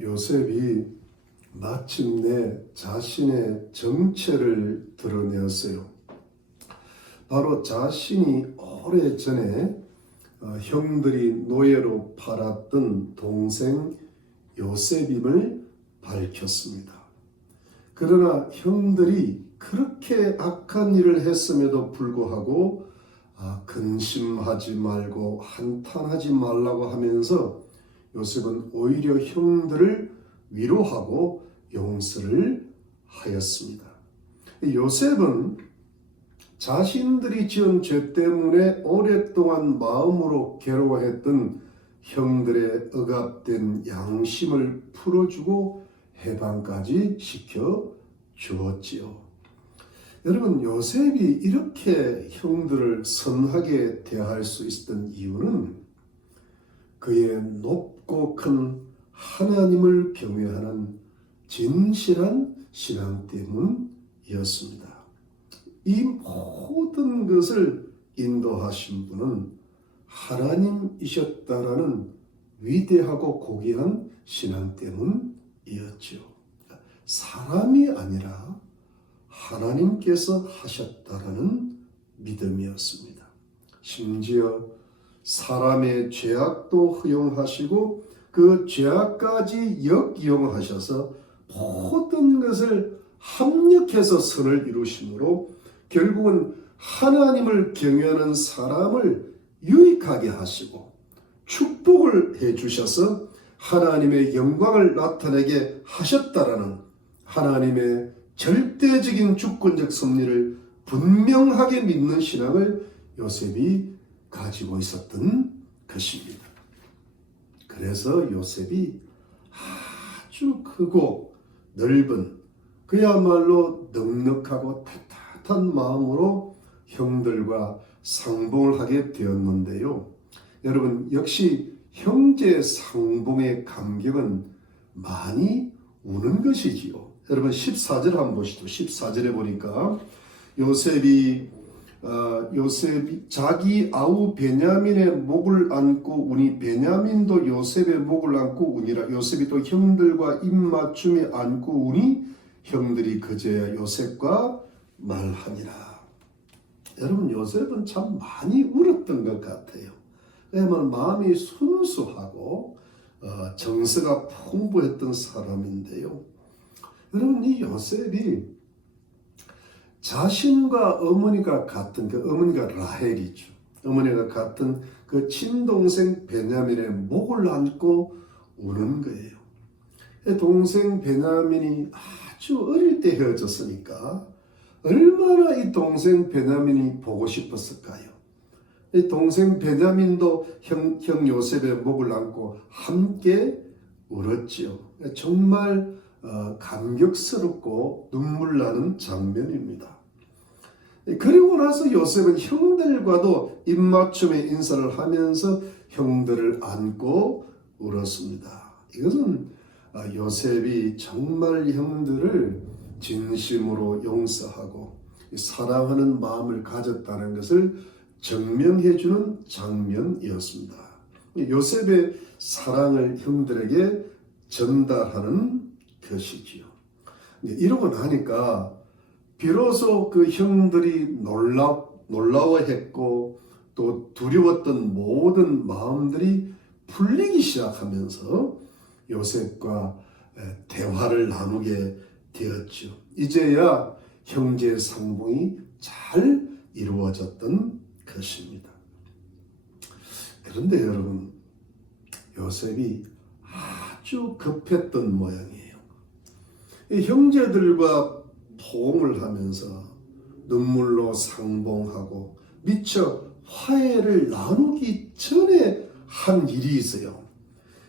요셉이 마침내 자신의 정체를 드러내었어요. 바로 자신이 오래전에 형들이 노예로 팔았던 동생 요셉임을 밝혔습니다. 그러나 형들이 그렇게 악한 일을 했음에도 불구하고 근심하지 말고 한탄하지 말라고 하면서 요셉은 오히려 형들을 위로하고 용서를 하였습니다. 요셉은 자신들이 지은 죄 때문에 오랫동안 마음으로 괴로워했던 형들의 억압된 양심을 풀어주고 해방까지 시켜 주었지요. 여러분, 요셉이 이렇게 형들을 선하게 대할 수 있었던 이유는 그의 높고 큰 하나님을 경외하는 진실한 신앙 때문이었습니다. 이 모든 것을 인도하신 분은 하나님이셨다라는 위대하고 고귀한 신앙 때문이었죠. 사람이 아니라 하나님께서 하셨다라는 믿음이었습니다. 심지어 사람의 죄악도 허용하시고 그 죄악까지 역이용하셔서 모든 것을 합력해서 선을 이루심으로 결국은 하나님을 경외하는 사람을 유익하게 하시고 축복을 해주셔서 하나님의 영광을 나타내게 하셨다라는 하나님의 절대적인 주권적 섭리를 분명하게 믿는 신앙을 요셉이 가지고 있었던 것입니다. 그래서 요셉이 아주 크고 넓은 그야말로 넉넉하고 따뜻한 마음으로 형들과 상봉을 하게 되었는데요. 여러분, 역시 형제 상봉의 감격은 많이 우는 것이지요. 여러분 14절 한번 보시죠. 14절에 보니까 요셉이 자기 아우 베냐민의 목을 안고 우니 베냐민도 요셉의 목을 안고 우니라. 요셉이 또 형들과 입맞춤에 안고 우니 형들이 그제야 요셉과 말하니라. 여러분, 요셉은 참 많이 울었던 것 같아요. 왜냐하면 마음이 순수하고 정서가 풍부했던 사람인데요. 여러분, 이 요셉이 자신과 어머니가 같은 그 어머니가 라헬이죠. 어머니가 같은 그 친동생 베냐민의 목을 안고 우는 거예요. 동생 베냐민이 아주 어릴 때 헤어졌으니까 얼마나 이 동생 베냐민이 보고 싶었을까요? 이 동생 베냐민도 형 요셉의 목을 안고 함께 울었지요. 정말 감격스럽고 눈물 나는 장면입니다. 그리고 나서 요셉은 형들과도 입맞춤에 인사를 하면서 형들을 안고 울었습니다. 이것은 요셉이 정말 형들을 진심으로 용서하고 사랑하는 마음을 가졌다는 것을 증명해주는 장면이었습니다. 요셉의 사랑을 형들에게 전달하는 것이지요. 이러고 나니까 비로소 그 형들이 놀라워했고 또 두려웠던 모든 마음들이 풀리기 시작하면서 요셉과 대화를 나누게 되었죠. 이제야 형제 상봉이 잘 이루어졌던 것입니다. 그런데 여러분, 요셉이 아주 급했던 모양이에요. 형제들과 포옹을 하면서 눈물로 상봉하고 미처 화해를 나누기 전에 한 일이 있어요.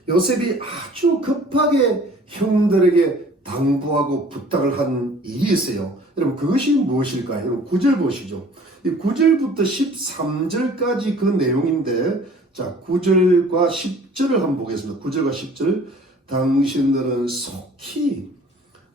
요셉이 아주 급하게 형들에게 당부하고 부탁을 한 일이 있어요. 여러분, 그것이 무엇일까요? 여러분 9절 보시죠. 9절부터 13절까지 그 내용인데, 자 9절과 10절을 한번 보겠습니다. 9절과 10절. 당신들은 속히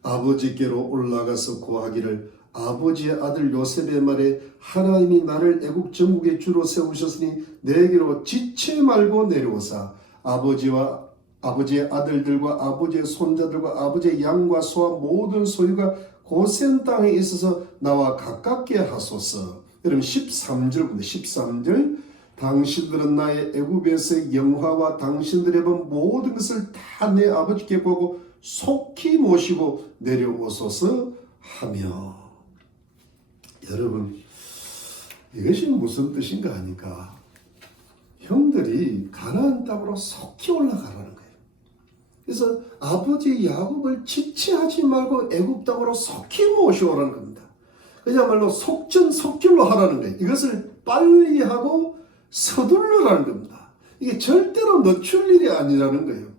아버지께로 올라가서 고하기를 아버지의 아들 요셉의 말에 하나님이 나를 애국 전국의 주로 세우셨으니 내게로 지체 말고 내려오사 아버지와 아버지의 아들들과 아버지의 손자들과 아버지의 양과 소와 모든 소유가 고센 땅에 있어서 나와 가깝게 하소서. 여러분 13절 보세요. 13절 당신들은 나의 애굽에서의 영화와 당신들의 본 모든 것을 다 내 아버지께 보고 속히 모시고 내려오소서 하며. 여러분 이것이 무슨 뜻인가 하니까 형들이 가나안 땅으로 속히 올라가라는 거예요. 그래서 아버지 야곱을 지체하지 말고 애굽 땅으로 속히 모셔오라는 겁니다. 그야말로 속전속결로 하라는 거예요. 이것을 빨리 하고 서둘러라는 겁니다. 이게 절대로 늦출 일이 아니라는 거예요.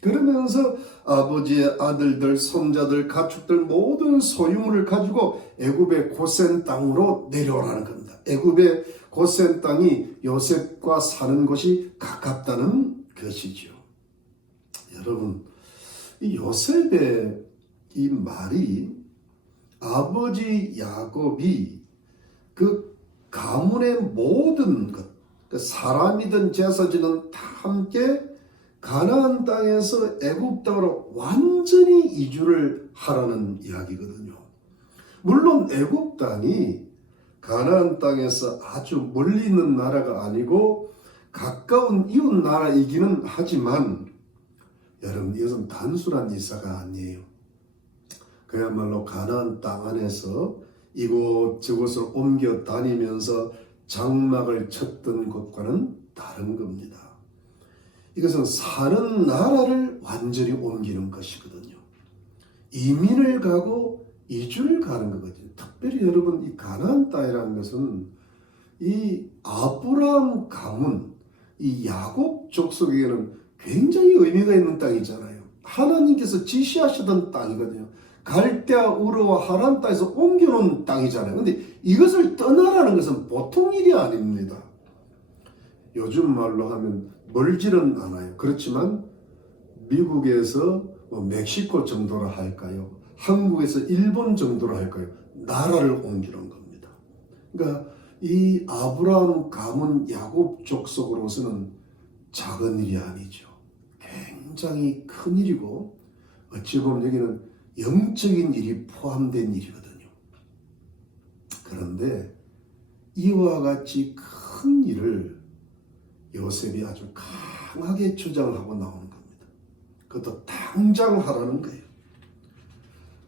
그러면서 아버지의 아들들, 손자들, 가축들 모든 소유물을 가지고 애굽의 고센 땅으로 내려오라는 겁니다. 애굽의 고센 땅이 요셉과 사는 곳이 가깝다는 것이죠. 여러분, 이 요셉의 이 말이 아버지 야곱이 그 가문의 모든 것, 그 사람이든 제사지는 다 함께 가나안 땅에서 애굽 땅으로 완전히 이주를 하라는 이야기거든요. 물론 애굽 땅이 가나안 땅에서 아주 멀리 있는 나라가 아니고 가까운 이웃 나라이기는 하지만 여러분 이것은 단순한 이사가 아니에요. 그야말로 가나안 땅 안에서 이곳저곳을 옮겨 다니면서 장막을 쳤던 것과는 다른 겁니다. 이것은 사는 나라를 완전히 옮기는 것이거든요. 이민을 가고 이주를 가는 거거든요. 특별히 여러분 이 가나안 땅이라는 것은 이 아브라함 가문, 이 야곱 족속에게는 굉장히 의미가 있는 땅이잖아요. 하나님께서 지시하시던 땅이거든요. 갈대아, 우르와 하란 땅에서 옮겨놓은 땅이잖아요. 근데 이것을 떠나라는 것은 보통 일이 아닙니다. 요즘 말로 하면 멀지는 않아요. 그렇지만 미국에서 멕시코 정도라 할까요? 한국에서 일본 정도라 할까요? 나라를 옮기는 겁니다. 그러니까 이 아브라함 가문 야곱 족속으로서는 작은 일이 아니죠. 굉장히 큰 일이고 어찌 보면 여기는 영적인 일이 포함된 일이거든요. 그런데 이와 같이 큰 일을 요셉이 아주 강하게 주장을 하고 나오는 겁니다. 그것도 당장 하라는 거예요.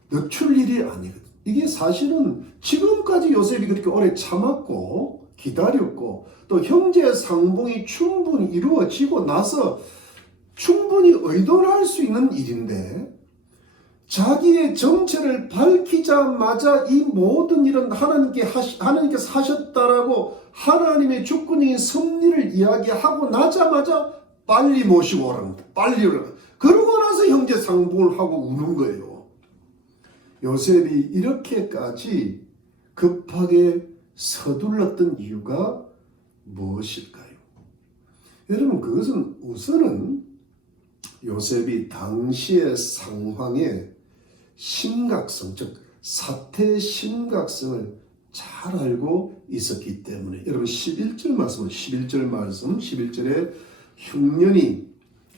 늦출 일이 아니거든요. 이게 사실은 지금까지 요셉이 그렇게 오래 참았고 기다렸고 또 형제 상봉이 충분히 이루어지고 나서 충분히 의논할 수 있는 일인데 자기의 정체를 밝히자마자 이 모든 일은 하나님께서 하셨다라고 하나님의 주권적인 섭리를 이야기하고 나자마자 빨리 모시고 오라는 거예요. 빨리 오라는 거예요. 그러고 나서 형제 상봉을 하고 우는 거예요. 요셉이 이렇게까지 급하게 서둘렀던 이유가 무엇일까요? 여러분 그것은 우선은 요셉이 당시의 상황의 심각성, 즉 사태의 심각성을 잘 알고 있었기 때문에 여러분 11절 말씀 11절에 흉년이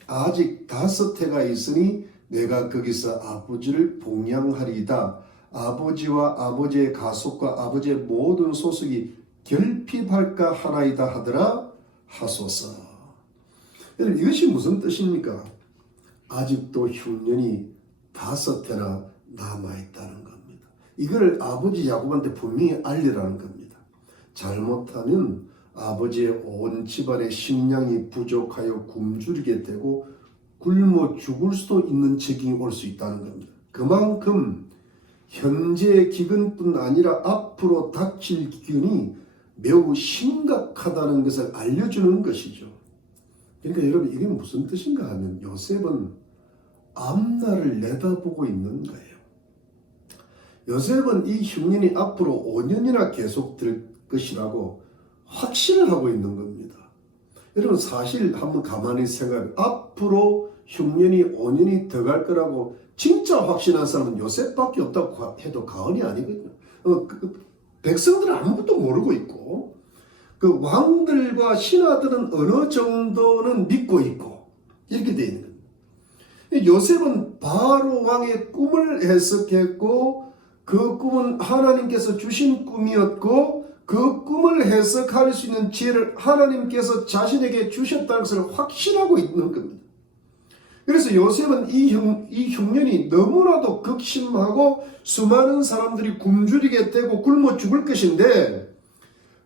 아직 5해가 있으니 내가 거기서 아버지를 봉양하리이다. 아버지와 아버지의 가속과 아버지의 모든 소속이 결핍할까 하나이다 하더라 하소서. 여러분 이것이 무슨 뜻입니까? 아직도 흉년이 5해나 남아있다는 겁니다. 이걸 아버지 야곱한테 분명히 알리라는 겁니다. 잘못하면 아버지의 온 집안의 식량이 부족하여 굶주리게 되고 굶어 죽을 수도 있는 적이 올 수 있다는 겁니다. 그만큼 현재의 기근뿐 아니라 앞으로 닥칠 기근이 매우 심각하다는 것을 알려주는 것이죠. 그러니까 여러분 이게 무슨 뜻인가 하면 요셉은 앞날을 내다보고 있는 거예요. 요셉은 이 흉년이 앞으로 5년이나 계속될 것이라고 확신을 하고 있는 겁니다. 여러분 사실 한번 가만히 생각해 앞으로 흉년이 5년이 더 갈 거라고 진짜 확신한 사람은 요셉밖에 없다고 해도 과언이 아니거든요. 백성들은 아무것도 모르고 있고 그 왕들과 신하들은 어느 정도는 믿고 있고 이렇게 되어 있는 겁니다. 요셉은 바로 왕의 꿈을 해석했고 그 꿈은 하나님께서 주신 꿈이었고 그 꿈을 해석할 수 있는 지혜를 하나님께서 자신에게 주셨다는 것을 확신하고 있는 겁니다. 그래서 요셉은 이 흉년이 너무나도 극심하고 수많은 사람들이 굶주리게 되고 굶어 죽을 것인데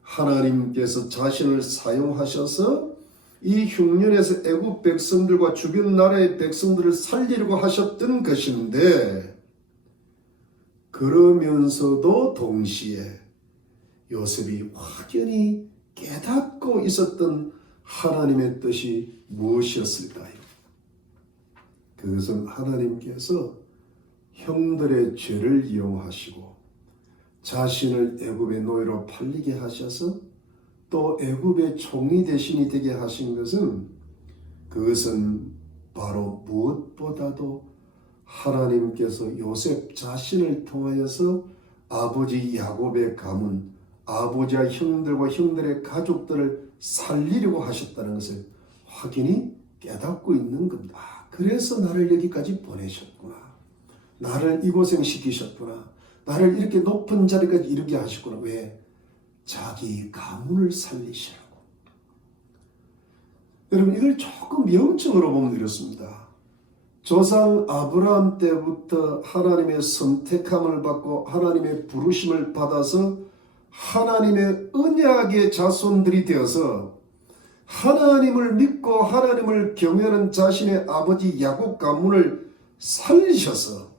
하나님께서 자신을 사용하셔서 이 흉년에서 애국 백성들과 주변 나라의 백성들을 살리려고 하셨던 것인데 그러면서도 동시에 요셉이 확연히 깨닫고 있었던 하나님의 뜻이 무엇이었을까요? 그것은 하나님께서 형들의 죄를 이용하시고 자신을 애굽의 노예로 팔리게 하셔서 또 애굽의 총리 대신이 되게 하신 것은 그것은 바로 무엇보다도 하나님께서 요셉 자신을 통하여서 아버지 야곱의 가문, 아버지와 형들과 형들의 가족들을 살리려고 하셨다는 것을 확연히 깨닫고 있는 겁니다. 그래서 나를 여기까지 보내셨구나. 나를 이고생시키셨구나. 나를 이렇게 높은 자리까지 이르게 하셨구나. 왜? 자기 가문을 살리시라고. 여러분 이걸 조금 영적으로 보면 이렇습니다. 조상 아브라함 때부터 하나님의 선택함을 받고 하나님의 부르심을 받아서 하나님의 언약의 자손들이 되어서 하나님을 믿고 하나님을 경외하는 자신의 아버지 야곱 가문을 살리셔서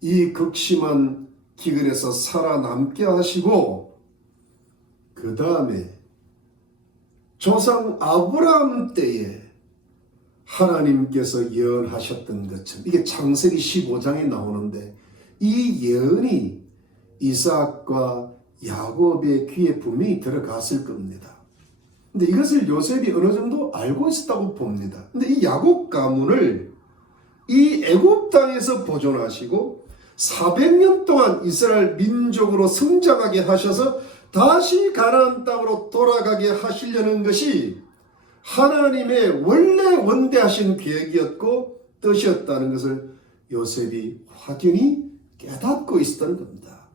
이 극심한 기근에서 살아남게 하시고 그 다음에 조상 아브라함 때에 하나님께서 예언하셨던 것처럼 이게 창세기 15장에 나오는데 이 예언이 이삭과 야곱의 귀에 분명히 들어갔을 겁니다. 근데 이것을 요셉이 어느 정도 알고 있었다고 봅니다. 근데 이 야곱 가문을 이 애굽 땅에서 보존하시고 400년 동안 이스라엘 민족으로 성장하게 하셔서 다시 가나안 땅으로 돌아가게 하시려는 것이 하나님의 원래 원대하신 계획이었고 뜻이었다는 것을 요셉이 확연히 깨닫고 있었다는 겁니다.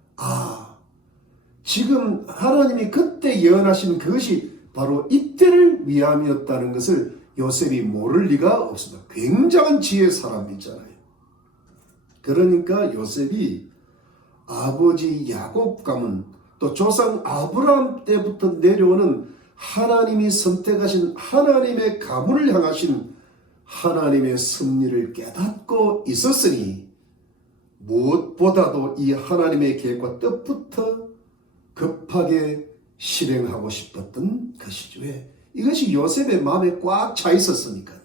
지금 하나님이 그때 예언하신 그것이 바로 이때를 위함이었다는 것을 요셉이 모를 리가 없습니다. 굉장한 지혜의 사람이잖아요. 그러니까 요셉이 아버지 야곱 가문 또 조상 아브라함 때부터 내려오는 하나님이 선택하신 하나님의 가문을 향하신 하나님의 섭리를 깨닫고 있었으니 무엇보다도 이 하나님의 계획과 뜻부터 급하게 실행하고 싶었던 것이죠. 왜? 이것이 요셉의 마음에 꽉 차 있었으니까요.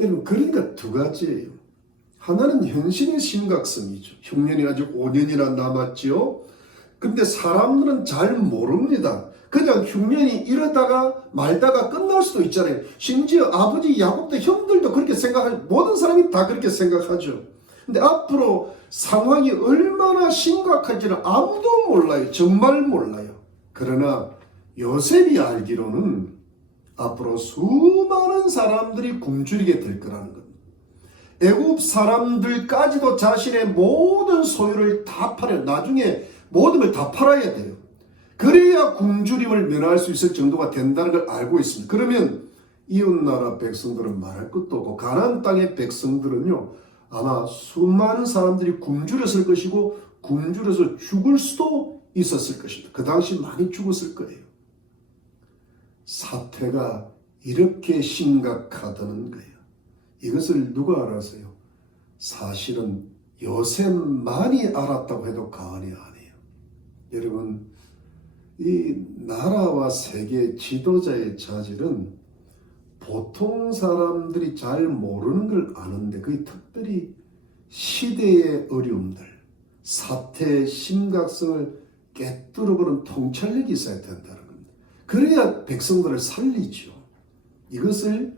여러분 그러니까 두 가지예요. 하나는 현실의 심각성이죠. 흉년이 아직 5년이나 남았지요. 근데 사람들은 잘 모릅니다. 그냥 흉년이 이러다가 말다가 끝날 수도 있잖아요. 심지어 아버지 야곱도 형들도 그렇게 생각하죠. 모든 사람이 다 그렇게 생각하죠. 근데 앞으로 상황이 얼마나 심각한지는 아무도 몰라요. 정말 몰라요. 그러나 요셉이 알기로는 앞으로 수많은 사람들이 굶주리게 될 거라는 겁니다. 애굽 사람들까지도 자신의 모든 소유를 다 팔아요. 나중에 모든 걸 다 팔아야 돼요. 그래야 굶주림을 면할 수 있을 정도가 된다는 걸 알고 있습니다. 그러면 이웃나라 백성들은 말할 것도 없고 가나안 땅의 백성들은요 아마 수많은 사람들이 굶주렸을 것이고 굶주려서 죽을 수도 있었을 것입니다. 그 당시 많이 죽었을 거예요. 사태가 이렇게 심각하다는 거예요. 이것을 누가 알았어요? 사실은 요셉만이 알았다고 해도 과언이 아니에요. 여러분 이 나라와 세계 지도자의 자질은 보통 사람들이 잘 모르는 걸 아는데 그게 특별히 시대의 어려움들, 사태의 심각성을 꿰뚫어보는 통찰력이 있어야 된다는 겁니다. 그래야 백성들을 살리죠. 이것을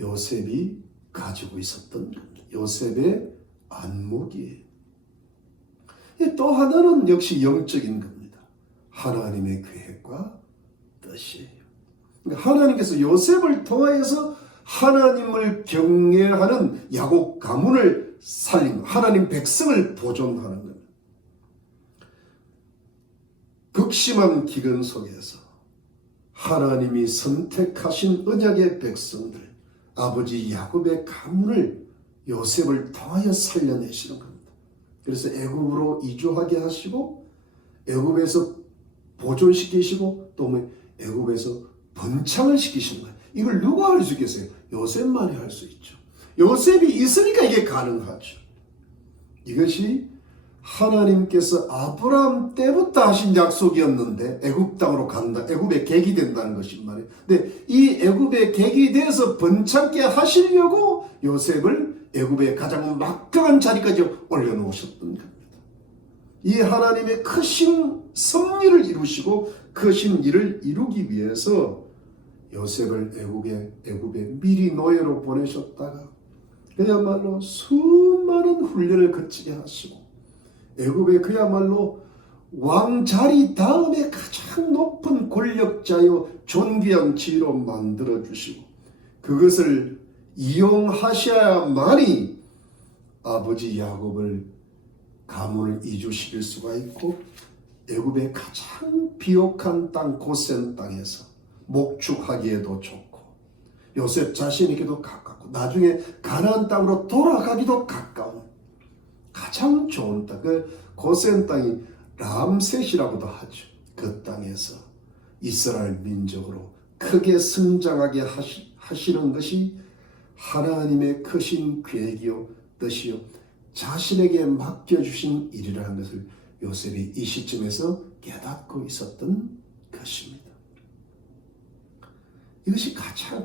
요셉이 가지고 있었던 겁니다. 요셉의 안목이에요. 또 하나는 역시 영적인 겁니다. 하나님의 계획과 뜻이에요. 하나님께서 요셉을 통하여서 하나님을 경외하는 야곱 가문을 살린, 하나님 백성을 보존하는 겁니다. 극심한 기근 속에서 하나님이 선택하신 언약의 백성들, 아버지 야곱의 가문을 요셉을 통하여 살려내시는 겁니다. 그래서 애굽으로 이주하게 하시고 애굽에서 보존시키시고 또 애굽에서 번창을 시키시는 거예요. 이걸 누가 할 수 있겠어요? 요셉만이 할 수 있죠. 요셉이 있으니까 이게 가능하죠. 이것이 하나님께서 아브라함 때부터 하신 약속이었는데 애굽 땅으로 간다. 애굽의 객이 된다는 것이 말이에요. 근데 이 애굽의 객이 돼서 번창게 하시려고 요셉을 애굽의 가장 막강한 자리까지 올려놓으셨던 겁니다. 이 하나님의 크신 섭리를 이루시고 크신 일을 이루기 위해서 요셉을 애굽의 미리 노예로 보내셨다가 그야말로 수많은 훈련을 거치게 하시고 애굽의 그야말로 왕자리 다음에 가장 높은 권력자요 존귀한 지위로 만들어주시고 그것을 이용하셔야만이 아버지 야곱을 가문을 이주시킬 수가 있고 애굽의 가장 비옥한 땅 고센 땅에서 목축하기에도 좋고 요셉 자신에게도 가깝고 나중에 가나안 땅으로 돌아가기도 가까운 가장 좋은 땅, 그 고센 땅이 람셋이라고도 하죠. 그 땅에서 이스라엘 민족으로 크게 성장하게 하시는 것이 하나님의 크신 계획이요 뜻이요 자신에게 맡겨주신 일이라는 것을 요셉이 이 시점에서 깨닫고 있었던 것입니다.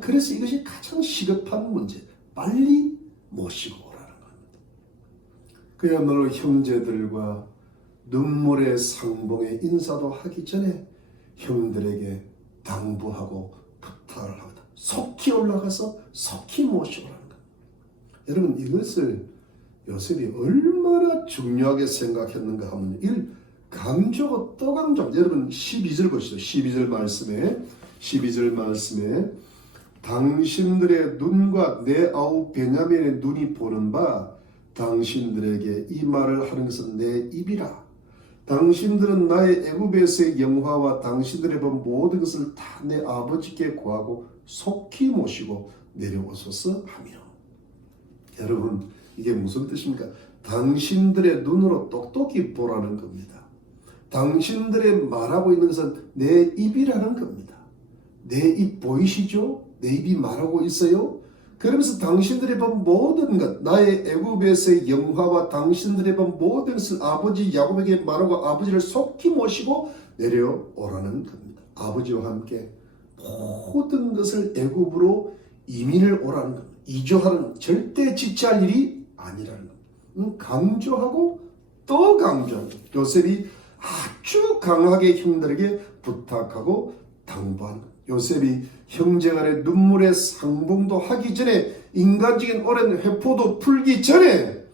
그래서 이것이 가장 시급한 문제, 빨리 모시고 오라는 겁니다. 그야말로 형제들과 눈물의 상봉의 인사도 하기 전에 형들에게 당부하고 부탁을 합니다. 속히 올라가서 속히 모시오라는 겁니다. 여러분 이것을 요셉이 얼마나 중요하게 생각했는가 하면 이걸 강조하고 또 강조합니다. 여러분 12절 보시죠. 12절 말씀에 당신들의 눈과 내 아우 베냐민의 눈이 보는 바 당신들에게 이 말을 하는 것은 내 입이라. 당신들은 나의 애굽에서의 영화와 당신들의 본 모든 것을 다 내 아버지께 구하고 속히 모시고 내려오소서 하며. 여러분 이게 무슨 뜻입니까? 당신들의 눈으로 똑똑히 보라는 겁니다. 당신들의 말하고 있는 것은 내 입이라는 겁니다. 내 입 보이시죠? 내 입이 말하고 있어요. 그러면서 당신들의 본 모든 것, 나의 애굽에서의 영화와 당신들의 본 모든 것을 아버지 야곱에게 말하고 아버지를 속히 모시고 내려오라는 겁니다. 아버지와 함께 모든 것을 애굽으로 이민을 오라는 겁니다. 이주하는 절대 지체할 일이 아니라는 겁니다. 강조하고 또 강조하고 요셉이 아주 강하게 형들에게 부탁하고 당부한 겁니다. 요셉이 형제간의 눈물의 상봉도 하기 전에 인간적인 오랜 회포도 풀기 전에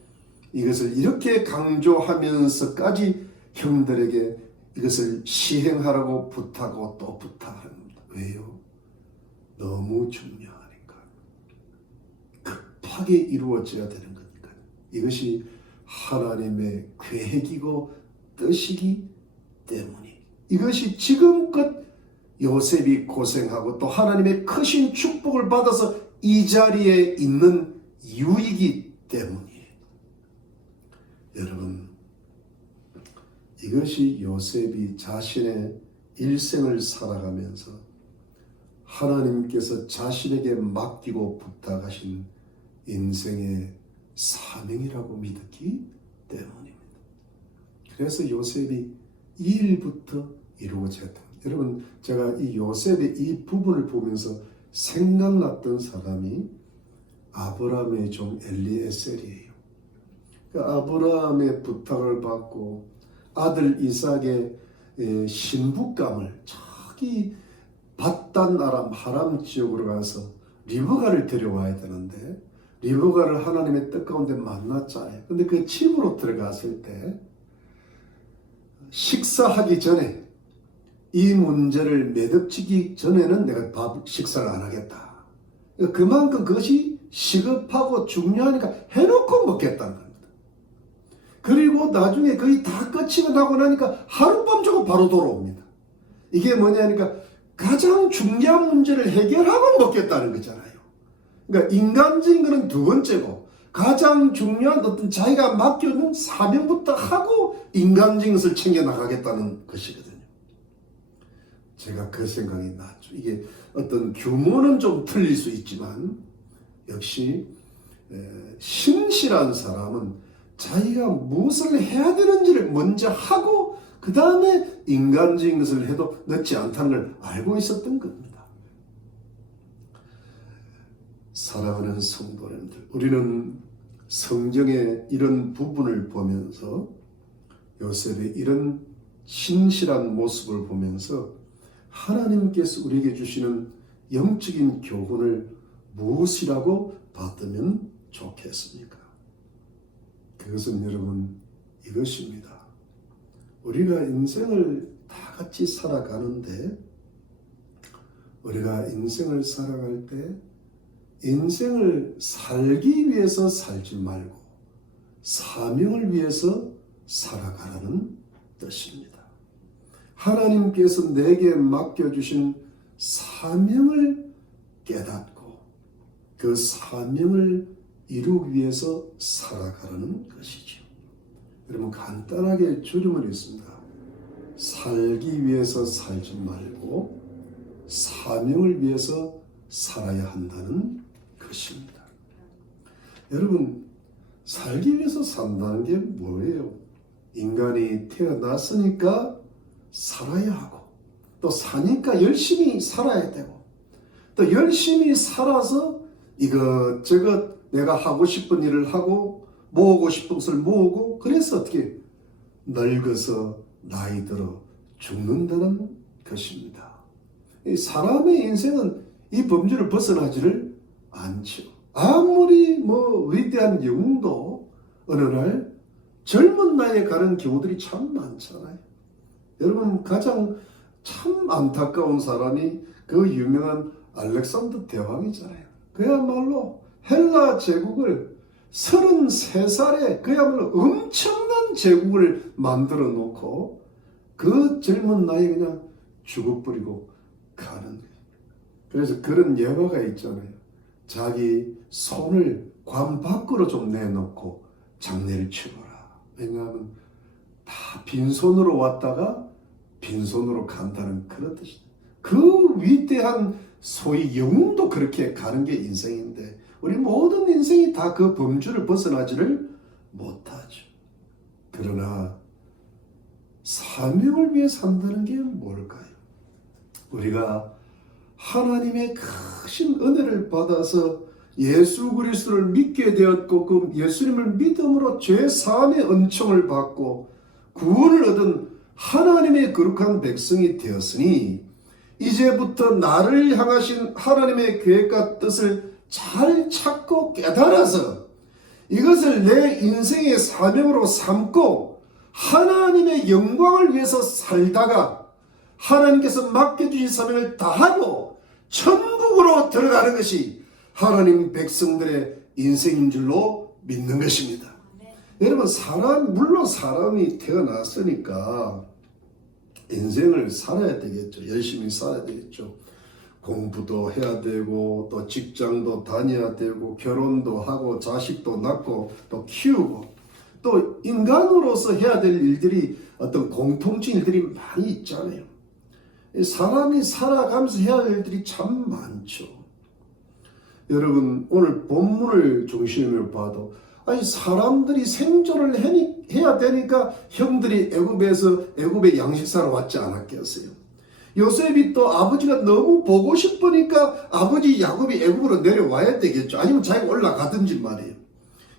이것을 이렇게 강조하면서까지 형들에게 이것을 시행하라고 부탁하고 또 부탁하는 겁니다. 왜요? 너무 중요하니까. 급하게 이루어져야 되는 거니까. 이것이 하나님의 계획이고 뜻이기 때문에 이것이 지금껏 요셉이 고생하고 또 하나님의 크신 축복을 받아서 이 자리에 있는 이유이기 때문이에요. 여러분 이것이 요셉이 자신의 일생을 살아가면서 하나님께서 자신에게 맡기고 부탁하신 인생의 사명이라고 믿었기 때문입니다. 그래서 요셉이 이 일부터 이루어져야 됩니다. 여러분 제가 이 요셉의 이 부분을 보면서 생각났던 사람이 아브라함의 종 엘리에셀이에요. 아브라함의 부탁을 받고 아들 이삭의 신부감을 저기 밧단 아람 하람 지역으로 가서 리브가를 데려와야 되는데 리브가를 하나님의 뜻 가운데 만났잖아요. 근데 그 집으로 들어갔을 때 식사하기 전에 이 문제를 매듭지기 전에는 내가 식사를 안 하겠다. 그만큼 그것이 시급하고 중요하니까 해놓고 먹겠다는 겁니다. 그리고 나중에 거의 다 끝이 나고 나니까 하룻밤 자고 바로 돌아옵니다. 이게 뭐냐니까 가장 중요한 문제를 해결하고 먹겠다는 거잖아요. 그러니까 인간적인 것은 두 번째고 가장 중요한 어떤 자기가 맡겨놓은 사명부터 하고 인간적인 것을 챙겨나가겠다는 것이거든요. 제가 그 생각이 났죠. 이게 어떤 규모는 좀 틀릴 수 있지만 역시 신실한 사람은 자기가 무엇을 해야 되는지를 먼저 하고 그 다음에 인간적인 것을 해도 늦지 않다는 걸 알고 있었던 겁니다. 사랑하는 성도님들, 우리는 성경의 이런 부분을 보면서 요셉의 이런 신실한 모습을 보면서 하나님께서 우리에게 주시는 영적인 교훈을 무엇이라고 받으면 좋겠습니까? 그것은 여러분 이것입니다. 우리가 인생을 다 같이 살아가는데 우리가 인생을 살아갈 때 인생을 살기 위해서 살지 말고 사명을 위해서 살아가라는 뜻입니다. 하나님께서 내게 맡겨주신 사명을 깨닫고 그 사명을 이루기 위해서 살아가라는 것이죠. 여러분 간단하게 줄임을 했습니다. 살기 위해서 살지 말고 사명을 위해서 살아야 한다는 것입니다. 여러분 살기 위해서 산다는 게 뭐예요? 인간이 태어났으니까 살아야 하고 또 사니까 열심히 살아야 되고 또 열심히 살아서 이것저것 내가 하고 싶은 일을 하고 모으고 싶은 것을 모으고 그래서 어떻게 늙어서 나이 들어 죽는다는 것입니다. 이 사람의 인생은 이 범주를 벗어나지를 않죠. 아무리 위대한 영웅도 어느 날 젊은 나이에 가는 경우들이 참 많잖아요. 여러분 가장 참 안타까운 사람이 그 유명한 알렉산더 대왕이잖아요. 그야말로 헬라 제국을 33살에 그야말로 엄청난 제국을 만들어 놓고 그 젊은 나이에 그냥 죽어버리고 가는 거예요. 그래서 그런 예화가 있잖아요. 자기 손을 관 밖으로 좀 내놓고 장례를 치러라. 왜냐하면 다 빈손으로 왔다가 빈손으로 간다는 그런 뜻이죠. 그 위대한 소위 영웅도 그렇게 가는 게 인생인데 우리 모든 인생이 다 그 범주를 벗어나지를 못하죠. 그러나 사명을 위해 산다는 게 뭘까요? 우리가 하나님의 크신 은혜를 받아서 예수 그리스도를 믿게 되었고 그 예수님을 믿음으로 죄 사함의 은총을 받고 구원을 얻은 하나님의 거룩한 백성이 되었으니 이제부터 나를 향하신 하나님의 계획과 뜻을 잘 찾고 깨달아서 이것을 내 인생의 사명으로 삼고 하나님의 영광을 위해서 살다가 하나님께서 맡겨주신 사명을 다하고 천국으로 들어가는 것이 하나님 백성들의 인생인 줄로 믿는 것입니다. 여러분 물론 사람이 태어났으니까 인생을 살아야 되겠죠. 열심히 살아야 되겠죠. 공부도 해야 되고 또 직장도 다녀야 되고 결혼도 하고 자식도 낳고 또 키우고 또 인간으로서 해야 될 일들이 어떤 공통적인 일들이 많이 있잖아요. 사람이 살아가면서 해야 할 일들이 참 많죠. 여러분 오늘 본문을 중심으로 봐도 사람들이 생존을 해야 되니까 형들이 애굽의 양식사로 왔지 않았겠어요. 요셉이 또 아버지가 너무 보고 싶으니까 아버지 야곱이 애굽으로 내려와야 되겠죠. 아니면 자기가 올라가든지 말이에요.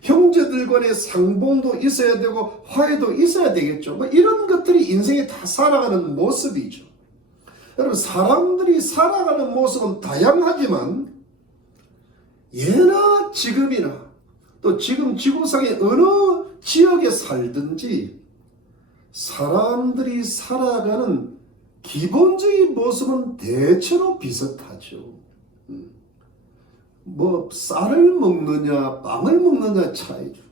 형제들 간의 상봉도 있어야 되고 화해도 있어야 되겠죠. 이런 것들이 인생에 다 살아가는 모습이죠. 여러분 사람들이 살아가는 모습은 다양하지만 예나 지금이나 또 지금 지구상의 어느 지역에 살든지 사람들이 살아가는 기본적인 모습은 대체로 비슷하죠. 뭐 쌀을 먹느냐 빵을 먹느냐 차이죠.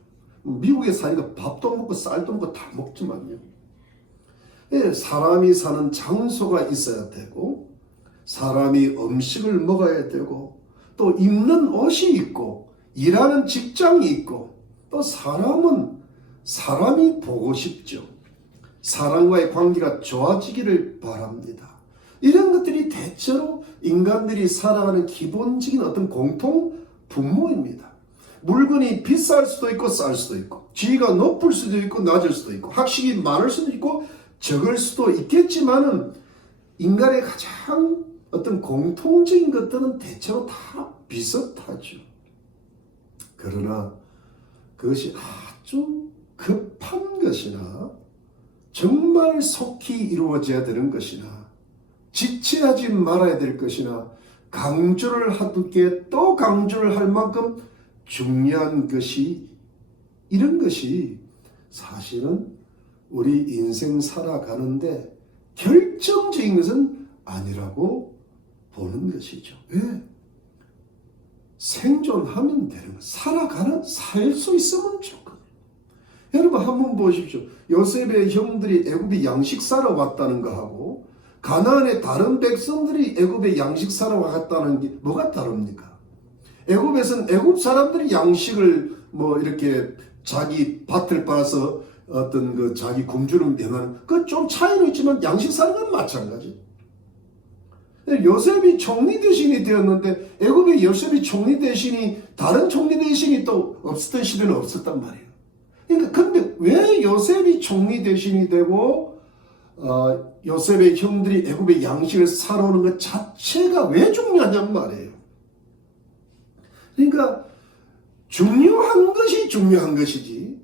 미국에 사니까 밥도 먹고 쌀도 먹고 다 먹지만요. 예, 사람이 사는 장소가 있어야 되고 사람이 음식을 먹어야 되고 또 입는 옷이 있고 일하는 직장이 있고 또 사람은 사람이 보고 싶죠. 사람과의 관계가 좋아지기를 바랍니다. 이런 것들이 대체로 인간들이 살아가는 기본적인 어떤 공통 분모입니다. 물건이 비쌀 수도 있고 쌀 수도 있고 지위가 높을 수도 있고 낮을 수도 있고 학식이 많을 수도 있고 적을 수도 있겠지만은 인간의 가장 어떤 공통적인 것들은 대체로 다 비슷하죠. 그러나 그것이 아주 급한 것이나 정말 속히 이루어져야 되는 것이나 지체하지 말아야 될 것이나 강조를 하듯게 또 강조를 할 만큼 중요한 것이 이런 것이 사실은 우리 인생 살아가는데 결정적인 것은 아니라고 보는 것이죠. 왜? 생존하면 되는 것, 살 수 있으면 좋거든요. 여러분 한번 보십시오. 요셉의 형들이 애굽에 양식 사러 왔다는 거하고 가나안의 다른 백성들이 애굽에 양식 사러 왔다는 게 뭐가 다릅니까? 애굽에서는 애굽 사람들이 양식을 뭐 이렇게 자기 밭을 팔아서 어떤 그 자기 굶주림 내는 그 좀 차이는 있지만 양식 사는 건 마찬가지. 요셉이 총리 대신이 되었는데 애굽의 요셉이 총리 대신이 다른 총리 대신이 또 없었던 시대는 없었단 말이에요. 그러니까 근데 왜 요셉이 총리 대신이 되고 요셉의 형들이 애굽의 양식을 사러 오는 것 자체가 왜 중요하냔 말이에요. 그러니까 중요한 것이 중요한 것이지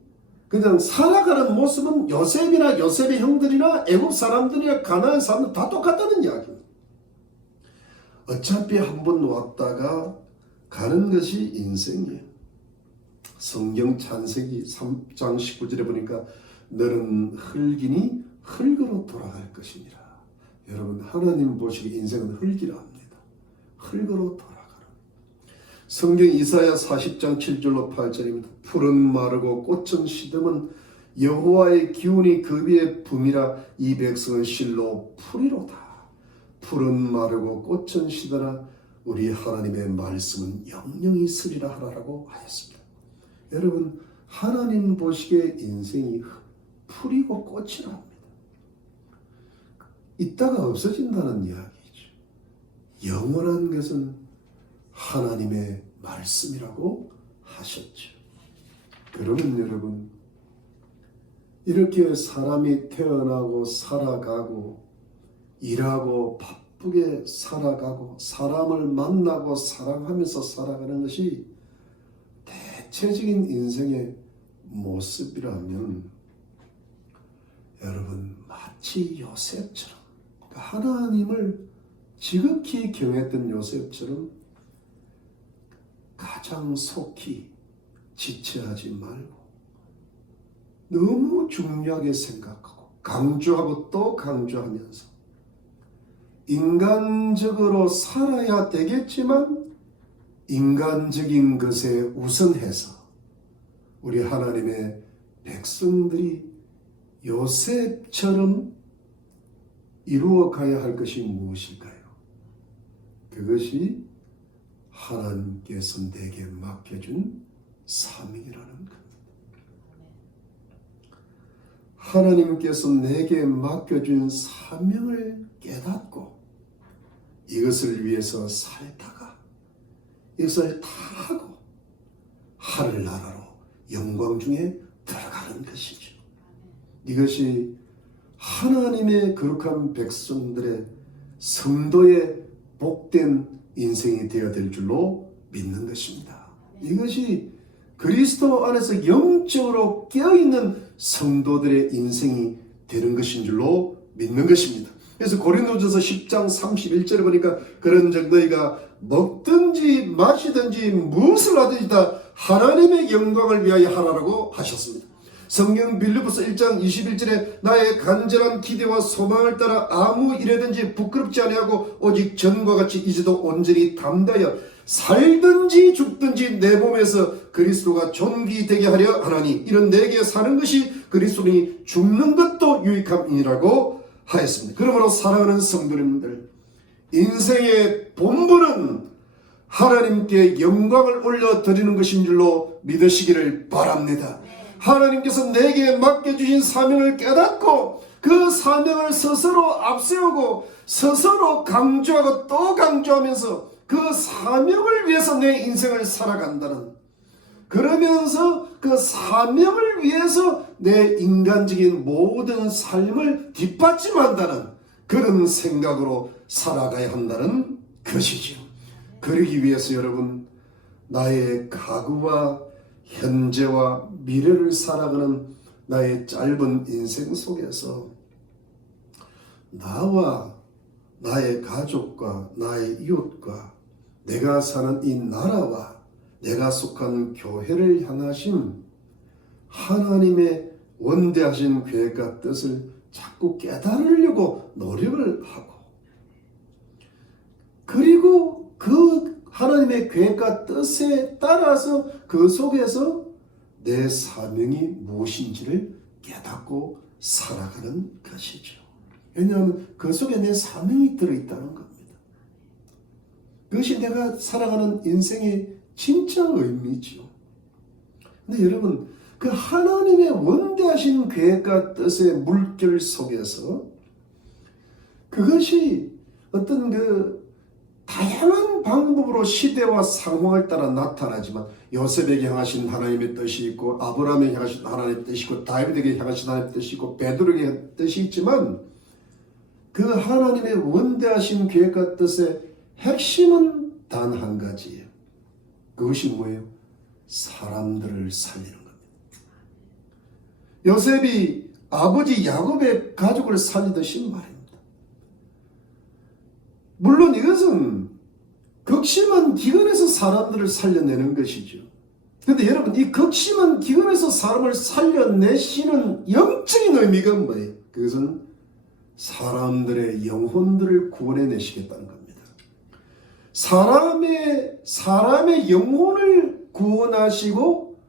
그냥 살아가는 모습은 요셉이나 요셉의 형들이나 애굽 사람들이나 가나안 사람들 다 똑같다는 이야기입니다. 어차피 한번 왔다가 가는 것이 인생이에요. 성경 창세기 3장 19절에 보니까 너는 흙이니 흙으로 돌아갈 것이니라. 여러분 하나님 보시기에 인생은 흙이라 합니다. 흙으로 돌아가라. 성경 이사야 40장 7절로 8절입니다. 풀은 마르고 꽃은 시듬은 여호와의 기운이 그 위에 붐이라 이 백성은 실로 풀이로다. 풀은 마르고 꽃은 시드나 우리 하나님의 말씀은 영영이 있으리라 하라고 하였습니다. 여러분 하나님 보시기에 인생이 풀이고 꽃이라 합니다. 있다가 없어진다는 이야기죠. 영원한 것은 하나님의 말씀이라고 하셨죠. 그러면 여러분 이렇게 사람이 태어나고 살아가고 일하고 바쁘게 살아가고 사람을 만나고 사랑하면서 살아가는 것이 대체적인 인생의 모습이라면 여러분 마치 요셉처럼 하나님을 지극히 경했던 요셉처럼 가장 속히 지체하지 말고 너무 중요하게 생각하고 강조하고 또 강조하면서 인간적으로 살아야 되겠지만 인간적인 것에 우선해서 우리 하나님의 백성들이 요셉처럼 이루어가야 할 것이 무엇일까요? 그것이 하나님께서 내게 맡겨준 사명이라는 겁니다. 하나님께서 내게 맡겨준 사명을 깨닫고 이것을 위해서 살다가 이것을 다 하고 하늘나라로 영광 중에 들어가는 것이죠. 이것이 하나님의 거룩한 백성들의 성도의 복된 인생이 되어야 될 줄로 믿는 것입니다. 이것이 그리스도 안에서 영적으로 깨어있는 성도들의 인생이 되는 것인 줄로 믿는 것입니다. 그래서 고린도전서 10장 31절에 보니까 그런즉 너희가 먹든지 마시든지 무엇을 하든지 다 하나님의 영광을 위하여 하라고 하셨습니다. 성경 빌립보서 1장 21절에 나의 간절한 기대와 소망을 따라 아무 일에든지 부끄럽지 아니하고 오직 전과 같이 이제도 온전히 담대하여 살든지 죽든지 내 몸에서 그리스도가 존귀되게 하려 하나니 이런 내게 사는 것이 그리스도니 죽는 것도 유익함이라고 하였습니다. 그러므로 사랑하는 성도님들, 인생의 본분은 하나님께 영광을 올려드리는 것인 줄로 믿으시기를 바랍니다. 하나님께서 내게 맡겨주신 사명을 깨닫고 그 사명을 스스로 앞세우고 스스로 강조하고 또 강조하면서 그 사명을 위해서 내 인생을 살아간다는, 그러면서 그 사명을 위해서 내 인간적인 모든 삶을 뒷받침한다는 그런 생각으로 살아가야 한다는 것이죠. 그러기 위해서 여러분, 나의 과거와 현재와 미래를 살아가는 나의 짧은 인생 속에서 나와 나의 가족과 나의 이웃과 내가 사는 이 나라와 내가 속한 교회를 향하신 하나님의 원대하신 계획과 뜻을 자꾸 깨달으려고 노력을 하고, 그리고 그 하나님의 계획과 뜻에 따라서 그 속에서 내 사명이 무엇인지를 깨닫고 살아가는 것이죠. 왜냐하면 그 속에 내 사명이 들어있다는 겁니다. 그것이 내가 살아가는 인생의 진짜 의미죠. 근데 여러분, 그 하나님의 원대하신 계획과 뜻의 물결 속에서 그것이 어떤 그 다양한 방법으로 시대와 상황을 따라 나타나지만, 요셉에게 향하신 하나님의 뜻이 있고, 아브라함에게 향하신 하나님의 뜻이 있고, 다윗에게 향하신 하나님의 뜻이 있고, 베드로에게 뜻이 있지만, 그 하나님의 원대하신 계획과 뜻의 핵심은 단 한 가지예요. 그것이 뭐예요? 사람들을 살리는 겁니다. 요셉이 아버지 야곱의 가족을 살리듯이 말입니다. 물론 이것은 극심한 기근에서 사람들을 살려내는 것이죠. 그런데 여러분, 이 극심한 기근에서 사람을 살려내시는 영적인 의미가 뭐예요? 그것은 사람들의 영혼들을 구원해내시겠다는 겁니다. 사람의 영혼을 구원하시고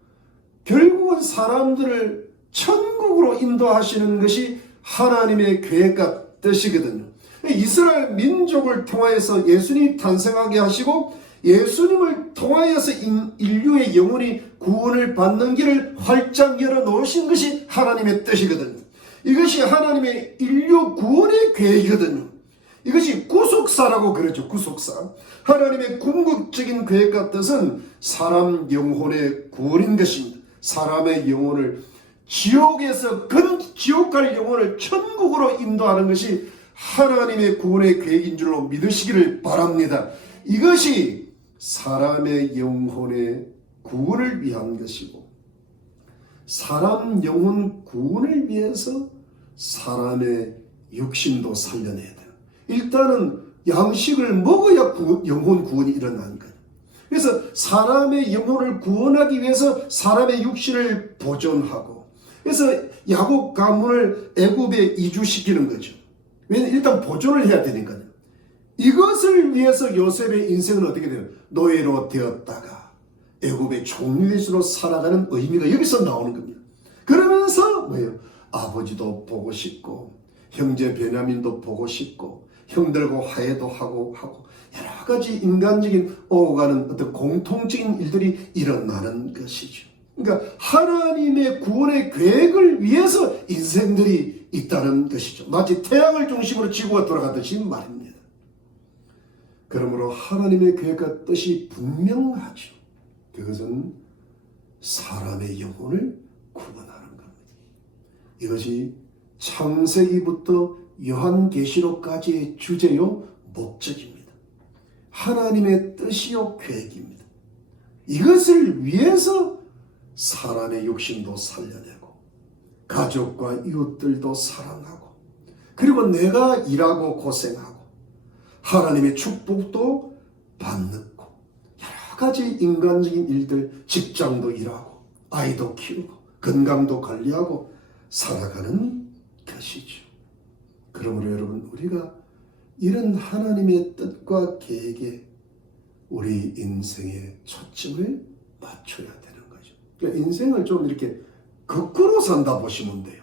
결국은 사람들을 천국으로 인도하시는 것이 하나님의 계획과 뜻이거든요. 이스라엘 민족을 통하여서 예수님이 탄생하게 하시고 예수님을 통하여서 인류의 영혼이 구원을 받는 길을 활짝 열어놓으신 것이 하나님의 뜻이거든요. 이것이 하나님의 인류 구원의 계획이거든요. 이것이 구속사라고 그러죠. 구속사. 하나님의 궁극적인 계획과 뜻은 사람 영혼의 구원인 것입니다. 사람의 영혼을 지옥에서 지옥 갈 영혼을 천국으로 인도하는 것이 하나님의 구원의 계획인 줄로 믿으시기를 바랍니다. 이것이 사람의 영혼의 구원을 위한 것이고, 사람 영혼 구원을 위해서 사람의 육신도 살려내야 돼요. 일단은 양식을 먹어야 영혼 구원이 일어나는 거예요. 그래서 사람의 영혼을 구원하기 위해서 사람의 육신을 보존하고, 그래서 야곱 가문을 애굽에 이주시키는 거죠. 왜냐하면 일단 보존을 해야 되니까요. 이것을 위해서 요셉의 인생은 어떻게 돼요? 노예로 되었다가 애굽의 총리로 살아가는 의미가 여기서 나오는 겁니다. 그러면서 뭐예요? 아버지도 보고 싶고 형제 베냐민도 보고 싶고 형들과 화해도 하고 여러 가지 인간적인 오고 가는 어떤 공통적인 일들이 일어나는 것이죠. 그러니까 하나님의 구원의 계획을 위해서 인생들이 있다는 것이죠. 마치 태양을 중심으로 지구가 돌아가듯이 말입니다. 그러므로 하나님의 계획과 뜻이 분명하죠. 그것은 사람의 영혼을 구원하는 겁니다. 이것이 창세기부터 요한계시록까지의 주제요 목적입니다. 하나님의 뜻이요 계획입니다. 이것을 위해서 사람의 육신도 살려내고 가족과 이웃들도 사랑하고, 그리고 내가 일하고 고생하고 하나님의 축복도 받는 여러 가지 인간적인 일들, 직장도 일하고 아이도 키우고 건강도 관리하고 살아가는 것이죠. 그러므로 여러분, 우리가 이런 하나님의 뜻과 계획에 우리 인생의 초점을 맞춰야 되는 거죠. 그러니까 인생을 좀 이렇게 거꾸로 산다 보시면 돼요.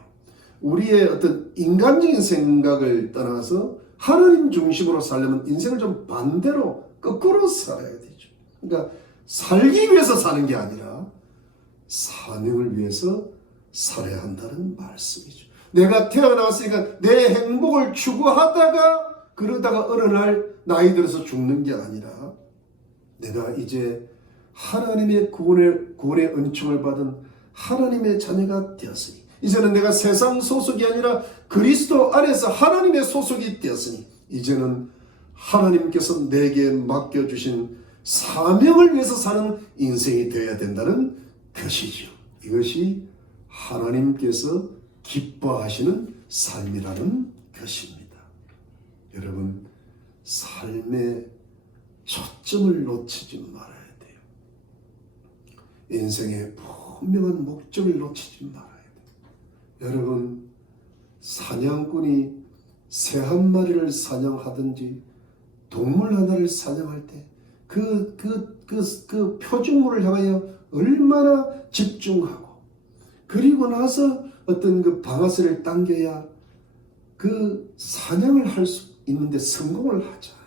우리의 어떤 인간적인 생각을 떠나서 하나님 중심으로 살려면 인생을 좀 반대로 거꾸로 살아야 되죠. 그러니까 살기 위해서 사는 게 아니라 사명을 위해서 살아야 한다는 말씀이죠. 내가 태어났으니까 내 행복을 추구하다가 그러다가 어느 날 나이 들어서 죽는 게 아니라 내가 이제 하나님의 구원의 은총을 받은 하나님의 자녀가 되었으니 이제는 내가 세상 소속이 아니라 그리스도 안에서 하나님의 소속이 되었으니 이제는 하나님께서 내게 맡겨주신 사명을 위해서 사는 인생이 되어야 된다는 것이죠. 이것이 하나님께서 기뻐하시는 삶이라는 것입니다. 여러분, 삶의 초점을 놓치지 말아야 돼요. 인생의 분명한 목적을 놓치지 말아야 돼요. 여러분, 사냥꾼이 새 한 마리를 사냥하든지 동물 하나를 사냥할 때 그 표준물을 향하여 얼마나 집중하고 그리고 나서 어떤 그 방아쇠를 당겨야 그 사냥을 할 수 있는데 성공을 하잖아요.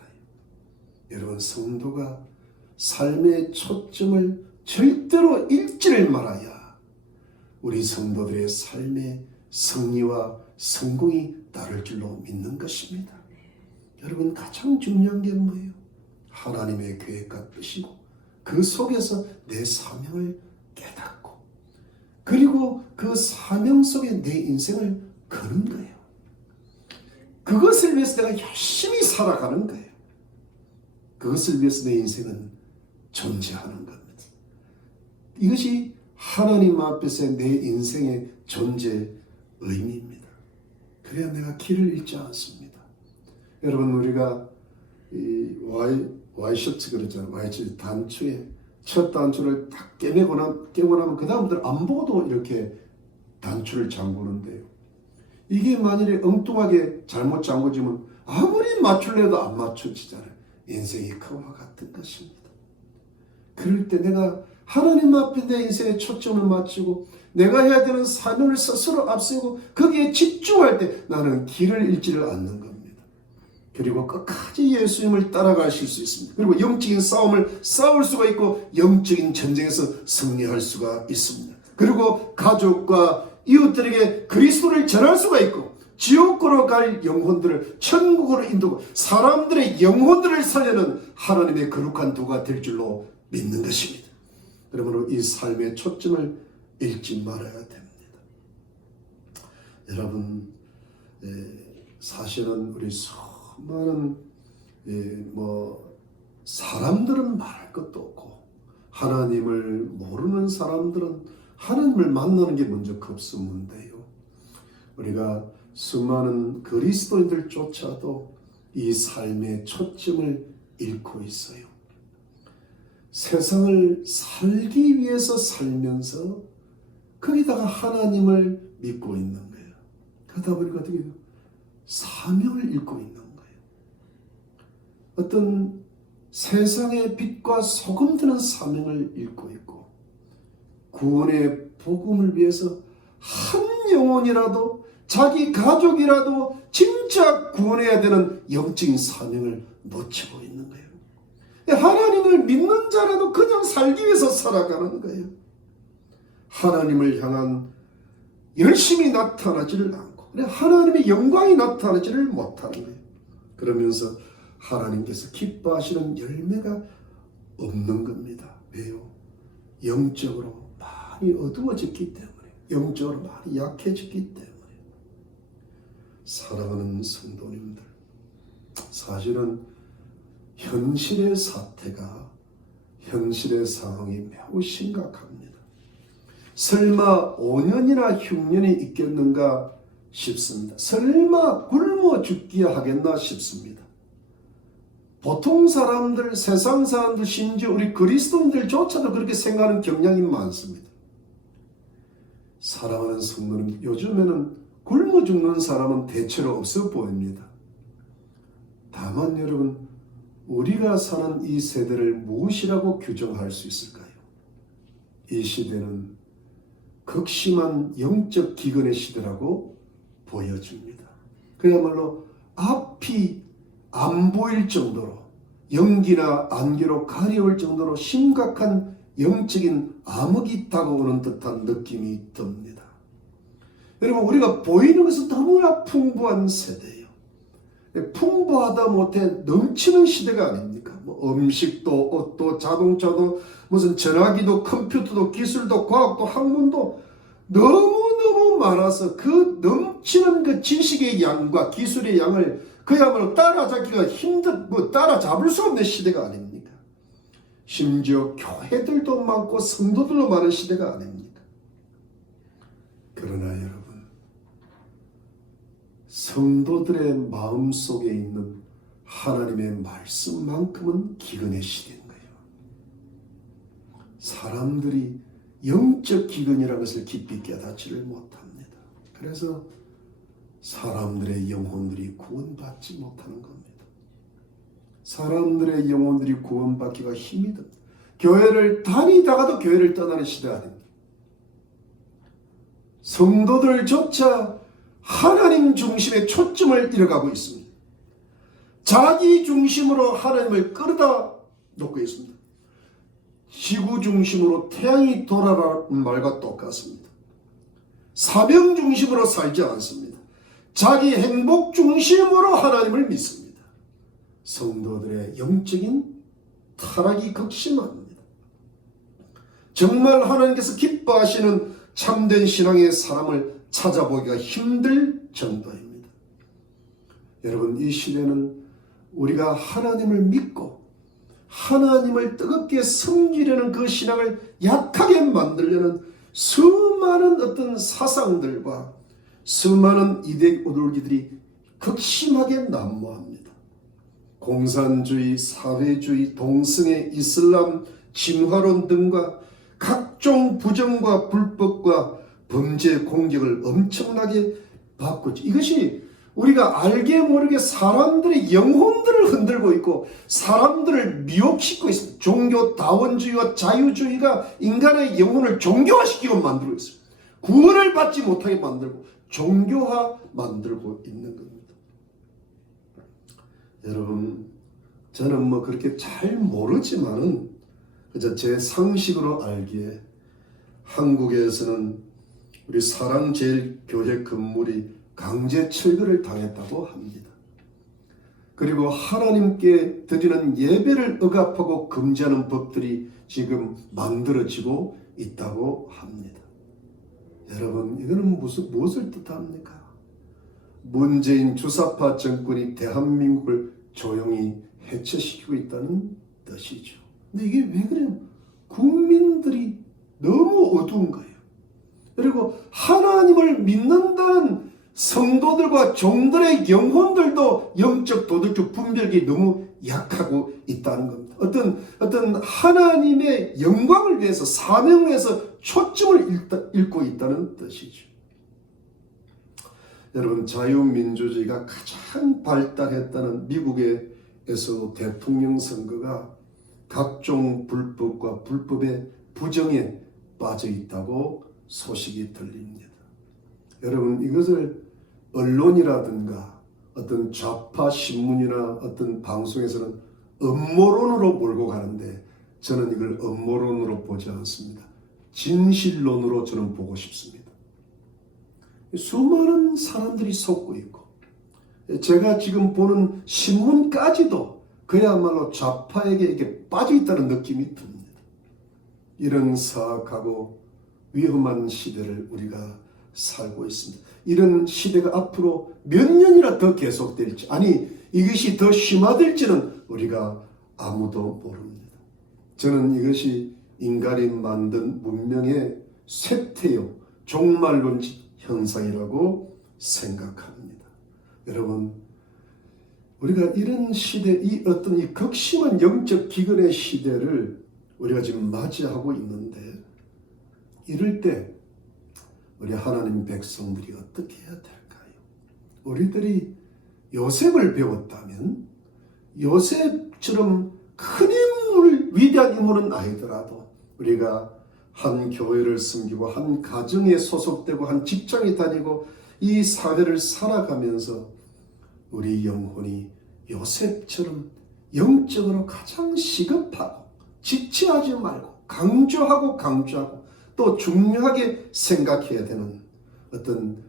여러분, 성도가 삶의 초점을 절대로 잃지를 말아야 우리 성도들의 삶의 승리와 성공이 따를 줄로 믿는 것입니다. 여러분, 가장 중요한 게 뭐예요? 하나님의 계획과 뜻이고 그 속에서 내 사명을 깨닫고 그리고 그 사명 속에 내 인생을 거는 거예요. 그것을 위해서 내가 열심히 살아가는 거예요. 그것을 위해서 내 인생은 존재하는 겁니다. 이것이 하나님 앞에서 내 인생의 존재 의미입니다. 그래야 내가 길을 잃지 않습니다. 여러분, 우리가 이 와이셔츠 그러잖아요. 와이셔츠 단추에 첫 단추를 딱 깨고 나면 그 다음부터 안 보고도 이렇게 단추를 잠그는데요. 이게 만일에 엉뚱하게 잘못 잠궈지면 아무리 맞추려도 안 맞춰지잖아요. 인생이 그와 같은 것입니다. 그럴 때 내가 하나님 앞에 내 인생의 초점을 맞추고 내가 해야 되는 사명을 스스로 앞세우고 거기에 집중할 때 나는 길을 잃지를 않는 겁니다. 그리고 끝까지 예수님을 따라가실 수 있습니다. 그리고 영적인 싸움을 싸울 수가 있고 영적인 전쟁에서 승리할 수가 있습니다. 그리고 가족과 이웃들에게 그리스도를 전할 수가 있고 지옥으로 갈 영혼들을 천국으로 인도하고 사람들의 영혼들을 살려는 하나님의 거룩한 도가 될 줄로 믿는 것입니다. 그러므로 이 삶의 초점을 잃지 말아야 됩니다. 여러분, 사실은 우리 수많은 사람들은 말할 것도 없고 하나님을 모르는 사람들은 하나님을 만나는 게 먼저 급수문데요. 우리가 수많은 그리스도인들조차도 이 삶의 초점을 잃고 있어요. 세상을 살기 위해서 살면서 거기다가 하나님을 믿고 있는 거예요. 그러다 보니까 어떻게 해요? 사명을 잃고 있는 거예요. 어떤 세상의 빛과 소금 되는 사명을 잃고 있고 구원의 복음을 위해서 한 영혼이라도 자기 가족이라도 진짜 구원해야 되는 영적인 사명을 놓치고 있는 거예요. 하나님을 믿는 자라도 그냥 살기 위해서 살아가는 거예요. 하나님을 향한 열심히 나타나지를 않고 하나님의 영광이 나타나지를 못하는 거예요. 그러면서 하나님께서 기뻐하시는 열매가 없는 겁니다. 왜요? 영적으로 많이 어두워졌기 때문에, 영적으로 많이 약해졌기 때문에. 사랑하는 성도님들, 사실은 현실의 사태가, 현실의 상황이 매우 심각합니다. 설마 5년이나 흉년이 있겠는가 싶습니다. 설마 굶어 죽기야 하겠나 싶습니다. 보통 사람들, 세상 사람들, 심지어 우리 그리스도인들조차도 그렇게 생각하는 경향이 많습니다. 사랑하는 성도님, 요즘에는 굶어 죽는 사람은 대체로 없어 보입니다. 다만 여러분, 우리가 사는 이 세대를 무엇이라고 규정할 수 있을까요? 이 시대는 극심한 영적 기근의 시대라고 보여집니다. 그야말로 앞이 안 보일 정도로 연기나 안개로 가려울 정도로 심각한 영적인 암흑이 다가오는 듯한 느낌이 듭니다. 여러분, 우리가 보이는 것은 너무나 풍부한 세대예요. 풍부하다 못해 넘치는 시대가 아닙니까? 뭐 음식도, 옷도, 자동차도, 무슨 전화기도, 컴퓨터도, 기술도, 과학도, 학문도 너무너무 많아서 그 넘치는 그 지식의 양과 기술의 양을 그야말로 따라잡기가 따라잡을 수 없는 시대가 아닙니까? 심지어 교회들도 많고 성도들도 많은 시대가 아닙니까? 그러나 여러분, 성도들의 마음속에 있는 하나님의 말씀만큼은 기근의 시대인 거예요. 사람들이 영적 기근이라는 것을 깊이 깨닫지를 못합니다. 그래서 사람들의 영혼들이 구원받지 못하는 겁니다. 사람들의 영혼들이 구원받기가 힘이 듭니다. 교회를 다니다가도 교회를 떠나는 시대 아닙니까? 성도들조차 하나님 중심의 초점을 잃어가고 있습니다. 자기 중심으로 하나님을 끌어다 놓고 있습니다. 지구 중심으로 태양이 돌아라는 말과 똑같습니다. 사명 중심으로 살지 않습니다. 자기 행복 중심으로 하나님을 믿습니다. 성도들의 영적인 타락이 극심합니다. 정말 하나님께서 기뻐하시는 참된 신앙의 사람을 찾아보기가 힘들 정도입니다. 여러분, 이 시대는 우리가 하나님을 믿고 하나님을 뜨겁게 섬기려는 그 신앙을 약하게 만들려는 수많은 어떤 사상들과 수많은 이데올기들이 극심하게 난무합니다. 공산주의, 사회주의, 동성애, 이슬람, 진화론 등과 각종 부정과 불법과 범죄 공격을 엄청나게 받고 있죠. 이것이 우리가 알게 모르게 사람들의 영혼들을 흔들고 있고 사람들을 미혹시키고 있습니다. 종교 다원주의와 자유주의가 인간의 영혼을 종교화시키고 만들고 있습니다. 구원을 받지 못하게 만들고 종교화 만들고 있는 겁니다. 여러분, 저는 그렇게 잘 모르지만은 그저 제 상식으로 알기에 한국에서는 우리 사랑제일교회 건물이 강제 철거를 당했다고 합니다. 그리고 하나님께 드리는 예배를 억압하고 금지하는 법들이 지금 만들어지고 있다고 합니다. 여러분, 이거는 무엇을 뜻합니까? 문재인 주사파 정권이 대한민국을 조용히 해체시키고 있다는 뜻이죠. 근데 이게 왜 그래요? 국민들이 너무 어두운 거예요. 그리고 하나님을 믿는다는 성도들과 종들의 영혼들도 영적 도덕적 분별이 너무 약하고 있다는 겁니다. 어떤 하나님의 영광을 위해서 사명을 위해서 초점을 잃고 있다는 뜻이죠. 여러분, 자유민주주의가 가장 발달했다는 미국에서 대통령 선거가 각종 불법과 불법의 부정에 빠져 있다고 소식이 들립니다. 여러분, 이것을 언론이라든가 어떤 좌파 신문이나 어떤 방송에서는 음모론으로 몰고 가는데 저는 이걸 음모론으로 보지 않습니다. 진실론으로 저는 보고 싶습니다. 수많은 사람들이 속고 있고 제가 지금 보는 신문까지도 그야말로 좌파에게 이렇게 빠져 있다는 느낌이 듭니다. 이런 사악하고 위험한 시대를 우리가 살고 있습니다. 이런 시대가 앞으로 몇 년이나 더 계속될지, 아니 이것이 더 심화될지는 우리가 아무도 모릅니다. 저는 이것이 인간이 만든 문명의 쇠퇴요, 종말론 현상이라고 생각합니다. 여러분, 우리가 이런 시대, 이 극심한 영적 기근의 시대를 우리가 지금 맞이하고 있는데, 이럴 때 우리 하나님 백성들이 어떻게 해야 될까요? 우리들이 요셉을 배웠다면 요셉처럼 큰 인물, 위대한 인물은 아니더라도 우리가 한 교회를 섬기고 한 가정에 소속되고 한 직장에 다니고 이 사회를 살아가면서 우리 영혼이 요셉처럼 영적으로 가장 시급하고 지체하지 말고 강조하고 또 중요하게 생각해야 되는 어떤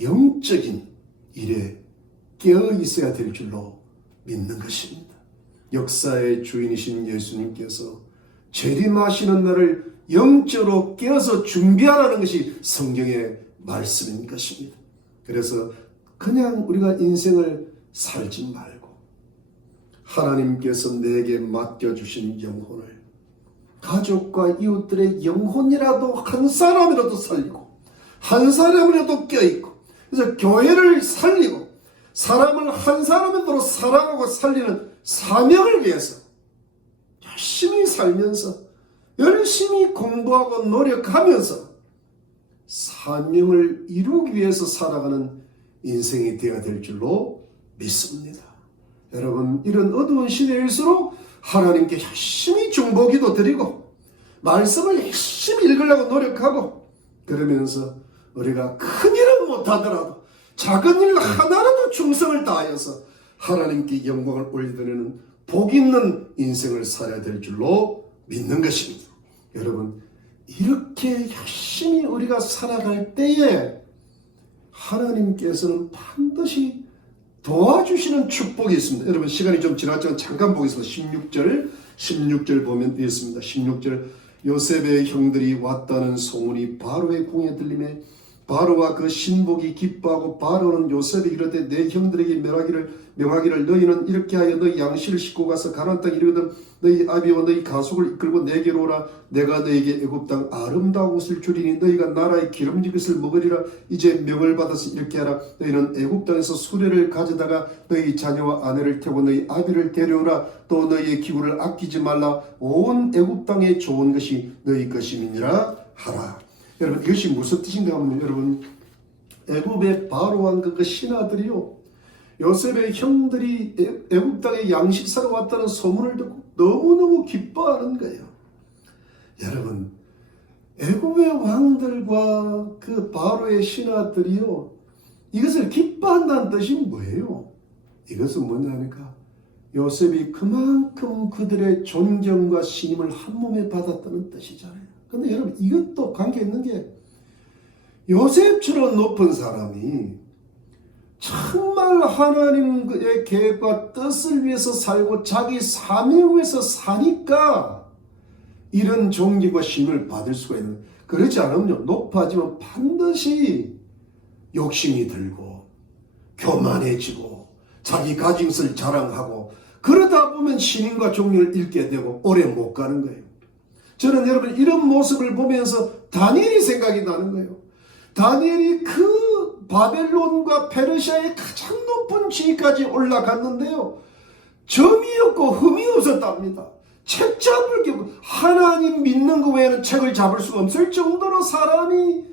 영적인 일에 깨어 있어야 될 줄로 믿는 것입니다. 역사의 주인이신 예수님께서 재림하시는 날을 영적으로 깨어서 준비하라는 것이 성경의 말씀인 것입니다. 그래서 그냥 우리가 인생을 살지 말고 하나님께서 내게 맡겨주신 영혼을 가족과 이웃들의 영혼이라도 한 사람이라도 살리고 한 사람이라도 껴있고 그래서 교회를 살리고 사람을 한 사람으로 사랑하고 살리는 사명을 위해서 열심히 살면서 열심히 공부하고 노력하면서 사명을 이루기 위해서 살아가는 인생이 되어야 될 줄로 믿습니다. 여러분, 이런 어두운 시대일수록 하나님께 열심히 중보기도 드리고 말씀을 열심히 읽으려고 노력하고 그러면서 우리가 큰 일은 못하더라도 작은 일 하나라도 충성을 다하여서 하나님께 영광을 올려드리는 복 있는 인생을 살아야 될 줄로 믿는 것입니다. 여러분, 이렇게 열심히 우리가 살아갈 때에 하나님께서는 반드시 도와주시는 축복이 있습니다. 여러분, 시간이 좀 지났지만 잠깐 보겠습니다. 16절 보면 되겠습니다. 16절, 요셉의 형들이 왔다는 소문이 바로의 궁에 들리매 바로와 그 신복이 기뻐하고 바로는 요셉이 이르되 내 형들에게 명하기를 너희는 이렇게 하여 너희 양식을 싣고 가서 가나안 땅에 이르거든 너희 아비와 너희 가속을 이끌고 내게로 오라. 내가 너희에게 애굽 땅 아름다운 것을 주리니 너희가 나라의 기름진 것을 먹으리라. 이제 명을 받아서 이렇게 하라. 너희는 애굽 땅에서 수레를 가져다가 너희 자녀와 아내를 태우고 너희 아비를 데려오라. 또 너희의 기구를 아끼지 말라. 온 애굽 땅에 좋은 것이 너희 것임이니라 하라. 여러분, 이것이 무슨 뜻인가 하면 여러분, 애굽의 바로 왕과 그 신하들이요 요셉의 형들이 애굽 땅에 양식 사러 왔다는 소문을 듣고 너무너무 기뻐하는 거예요. 여러분, 애굽의 왕들과 그 바로의 신하들이요 이것을 기뻐한다는 뜻이 뭐예요? 이것은 뭐냐니까 요셉이 그만큼 그들의 존경과 신임을 한 몸에 받았다는 뜻이잖아요. 근데 여러분, 이것도 관계 있는 게 요셉처럼 높은 사람이 정말 하나님의 계획과 뜻을 위해서 살고 자기 사명을 위해서 사니까 이런 존경과 신임을 받을 수가 있는, 그렇지 않으면 높아지면 반드시 욕심이 들고 교만해지고 자기 가진 것을 자랑하고 그러다 보면 신임과 존경을 잃게 되고 오래 못 가는 거예요. 저는 여러분 이런 모습을 보면서 다니엘이 생각이 나는 거예요. 다니엘이 그 바벨론과 페르시아의 가장 높은 지위까지 올라갔는데요. 점이 없고 흠이 없었답니다. 책 잡을 게 없고 하나님 믿는 것 외에는 책을 잡을 수가 없을 정도로 사람이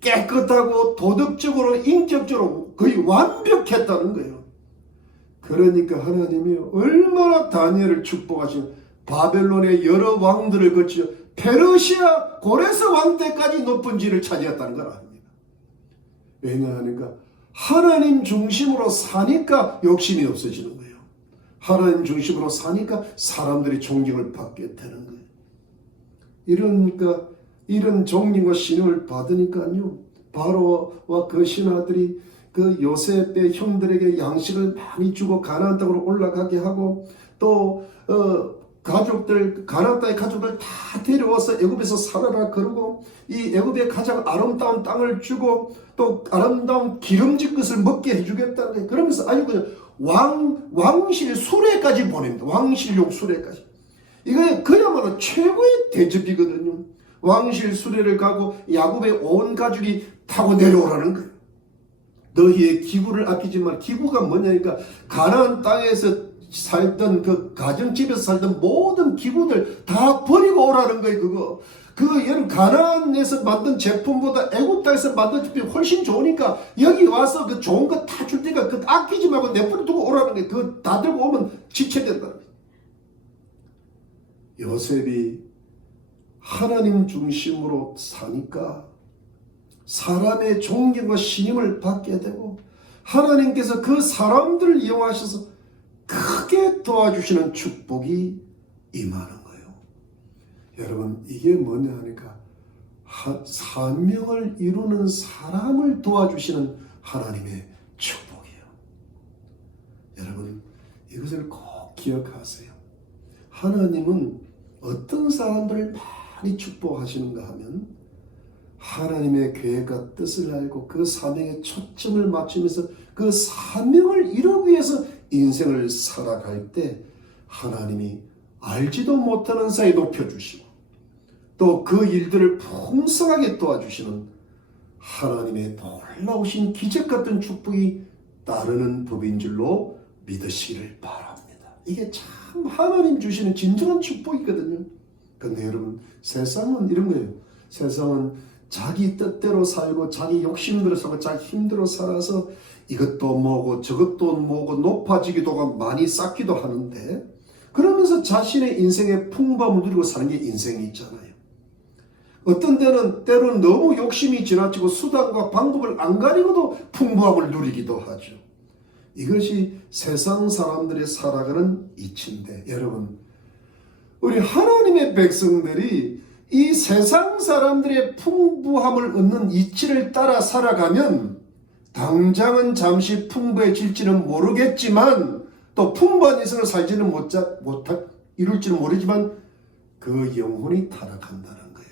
깨끗하고 도덕적으로 인격적으로 거의 완벽했다는 거예요. 그러니까 하나님이 얼마나 다니엘을 축복하시면 바벨론의 여러 왕들을 거쳐 페르시아 고레스 왕 때까지 높은 지위를 차지했다는 걸 압니다. 왜냐하니까 하나님 중심으로 사니까 욕심이 없어지는 거예요. 하나님 중심으로 사니까 사람들이 존경을 받게 되는 거예요. 이러니까 이런 존경과 신임을 받으니까요, 바로와 그 신하들이 그 요셉의 형들에게 양식을 많이 주고 가나안 땅으로 올라가게 하고 또 가족들, 가나안 땅의 가족들 다 데려와서 애굽에서 살아라 그러고 이 애굽의 가장 아름다운 땅을 주고 또 아름다운 기름진 것을 먹게 해주겠다는 거예요. 그러면서 아주 그냥 왕실 수레까지 보냅니다. 왕실용 수레까지. 이거 그야말로 최고의 대접이거든요. 왕실 수레를 가고 야곱의 온 가족이 타고 내려오라는 거예요. 너희의 기구를 아끼지 말. 기구가 뭐냐니까 가나안 땅에서 살던 그 가정집에서 살던 모든 기구들 다 버리고 오라는 거예요. 그거 여러분 가나안에서 만든 제품보다 애굽 땅에서 만든 제품이 훨씬 좋으니까 여기 와서 그 좋은 거 다 줄 테니까 그 아끼지 말고 내버려 두고 오라는 게 그거 다 들고 오면 지켜된다는 거예요. 요셉이 하나님 중심으로 사니까 사람의 존경과 신임을 받게 되고 하나님께서 그 사람들을 이용하셔서 크게 도와주시는 축복이 임하는 거예요. 여러분 이게 뭐냐 하니까 사명을 이루는 사람을 도와주시는 하나님의 축복이에요. 여러분 이것을 꼭 기억하세요. 하나님은 어떤 사람들을 많이 축복하시는가 하면 하나님의 계획과 뜻을 알고 그 사명에 초점을 맞추면서 그 사명을 이루기 위해서 인생을 살아갈 때 하나님이 알지도 못하는 사이 높여주시고 또 그 일들을 풍성하게 도와주시는 하나님의 놀라우신 기적같은 축복이 따르는 법인 줄로 믿으시기를 바랍니다. 이게 참 하나님 주시는 진정한 축복이거든요. 그런데 여러분 세상은 이런 거예요. 세상은 자기 뜻대로 살고 자기 욕심대로 살고 자기 힘대로 살아서 이것도 뭐고 저것도 뭐고 높아지기도 하고 많이 쌓기도 하는데 그러면서 자신의 인생의 풍부함을 누리고 사는 게 인생이 있잖아요. 어떤 때는 너무 욕심이 지나치고 수단과 방법을 안 가리고도 풍부함을 누리기도 하죠. 이것이 세상 사람들의 살아가는 이치인데 여러분 우리 하나님의 백성들이 이 세상 사람들의 풍부함을 얻는 이치를 따라 살아가면 당장은 잠시 풍부해질지는 모르겠지만 또 풍부한 인생을 살지는 이룰지는 모르지만 그 영혼이 타락한다는 거예요.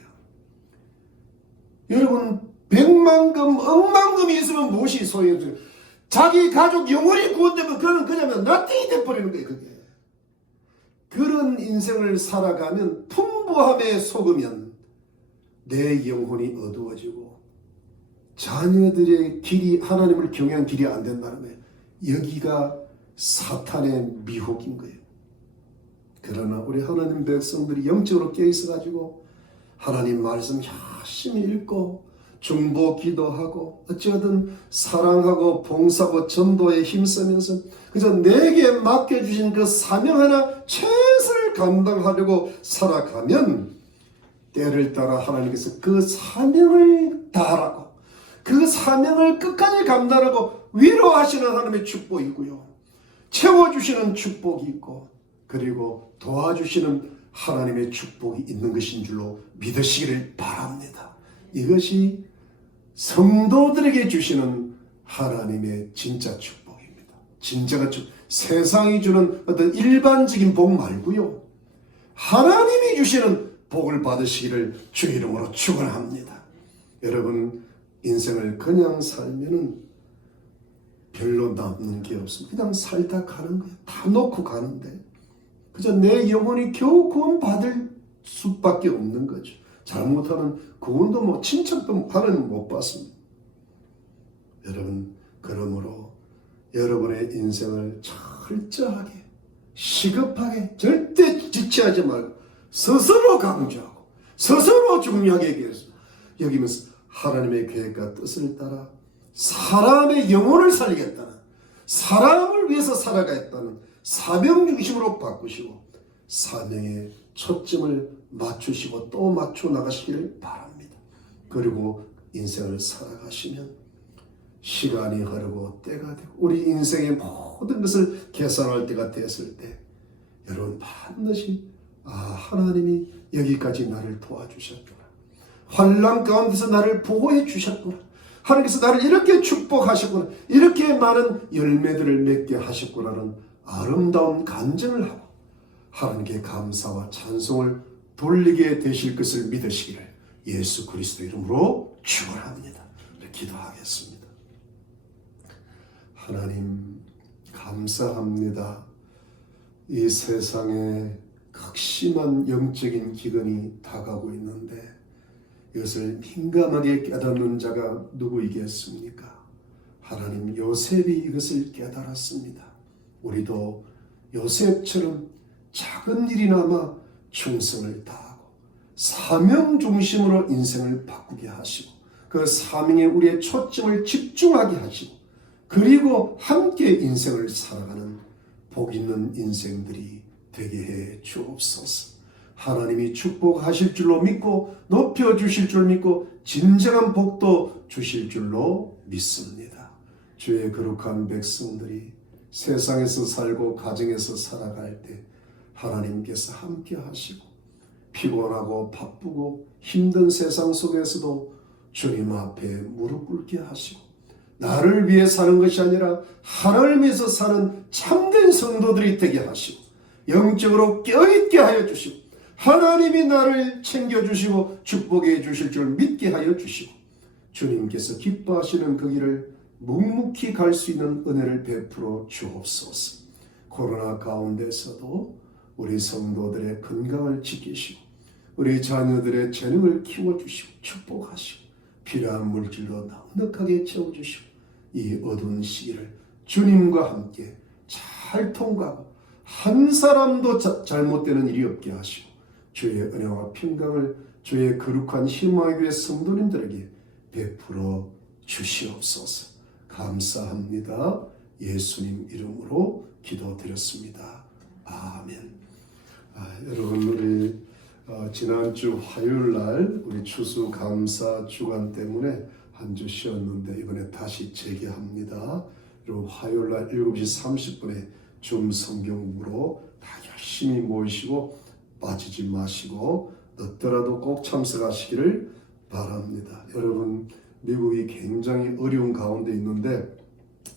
여러분 100만금, 억만금이 있으면 무엇이 소용이죠? 자기 가족 영혼이 구원되면 그는 그냥 나띵이 돼버리는 거예요. 그게. 그런 인생을 살아가면 풍부함에 속으면 내 영혼이 어두워지고 자녀들의 길이 하나님을 경외한 길이 안 된다는 거예요. 여기가 사탄의 미혹인 거예요. 그러나 우리 하나님 백성들이 영적으로 깨어있어가지고 하나님 말씀 열심히 읽고 중보 기도하고 어찌하든 사랑하고 봉사하고 전도에 힘쓰면서 그래서 내게 맡겨주신 그 사명 하나 최선을 감당하려고 살아가면 때를 따라 하나님께서 그 사명을 다하라고 그 사명을 끝까지 감당하고 위로하시는 하나님의 축복이고요. 채워주시는 축복이 있고 그리고 도와주시는 하나님의 축복이 있는 것인 줄로 믿으시기를 바랍니다. 이것이 성도들에게 주시는 하나님의 진짜 축복입니다. 진짜가 세상이 주는 어떤 일반적인 복 말고요. 하나님이 주시는 복을 받으시기를 주 이름으로 축원합니다. 여러분 인생을 그냥 살면은 별로 남는 게 없습니다. 그냥 살다 가는 거예요. 다 놓고 가는데 그저 내 영혼이 겨우 구원받을 수밖에 없는 거죠. 잘못하면 구원도 뭐 칭찬도 하나님 못 받습니다. 여러분 그러므로 여러분의 인생을 철저하게 시급하게 절대 지체하지 말고 스스로 강조하고 스스로 중요하게 여기면서 하나님의 계획과 뜻을 따라 사람의 영혼을 살리겠다는 사람을 위해서 살아가겠다는 사명 중심으로 바꾸시고 사명에 초점을 맞추시고 또 맞춰 나가시기를 바랍니다. 그리고 인생을 살아가시면 시간이 흐르고 때가 되고 우리 인생의 모든 것을 계산할 때가 됐을 때 여러분 반드시 하나님이 여기까지 나를 도와주셨구나. 환난 가운데서 나를 보호해 주셨구나. 하나님께서 나를 이렇게 축복하셨구나. 이렇게 많은 열매들을 맺게 하셨구나는 아름다운 간증을 하고 하나님께 감사와 찬송을 돌리게 되실 것을 믿으시기를 예수 그리스도 이름으로 축원합니다. 기도하겠습니다. 하나님 감사합니다. 이 세상에 극심한 영적인 기근이 다가오고 있는데 이것을 민감하게 깨닫는 자가 누구이겠습니까? 하나님 요셉이 이것을 깨달았습니다. 우리도 요셉처럼 작은 일이나마 충성을 다하고 사명 중심으로 인생을 바꾸게 하시고 그 사명에 우리의 초점을 집중하게 하시고 그리고 함께 인생을 살아가는 복 있는 인생들이 되게 해 주옵소서. 하나님이 축복하실 줄로 믿고 높여주실 줄 믿고 진정한 복도 주실 줄로 믿습니다. 주의 거룩한 백성들이 세상에서 살고 가정에서 살아갈 때 하나님께서 함께 하시고 피곤하고 바쁘고 힘든 세상 속에서도 주님 앞에 무릎 꿇게 하시고 나를 위해 사는 것이 아니라 하나님을 위해서 사는 참된 성도들이 되게 하시고 영적으로 깨어있게 하여 주시고 하나님이 나를 챙겨주시고 축복해 주실 줄 믿게 하여 주시고 주님께서 기뻐하시는 그 길을 묵묵히 갈 수 있는 은혜를 베풀어 주옵소서. 코로나 가운데서도 우리 성도들의 건강을 지키시고 우리 자녀들의 재능을 키워주시고 축복하시고 필요한 물질로 넉넉하게 채워주시고 이 어두운 시기를 주님과 함께 잘 통과하고 한 사람도 잘못되는 일이 없게 하시고 주의 은혜와 평강을 주의 거룩한 희망의 성도님들에게 베풀어 주시옵소서. 감사합니다. 예수님 이름으로 기도드렸습니다. 아멘. 여러분 우리 지난주 화요일날 우리 추수감사 주간 때문에 한 주 쉬었는데 이번에 다시 재개합니다. 여러분 화요일날 7시 30분에 줌 성경으로 다 열심히 모이시고 빠지지 마시고 늦더라도 꼭 참석하시기를 바랍니다. 여러분 미국이 굉장히 어려운 가운데 있는데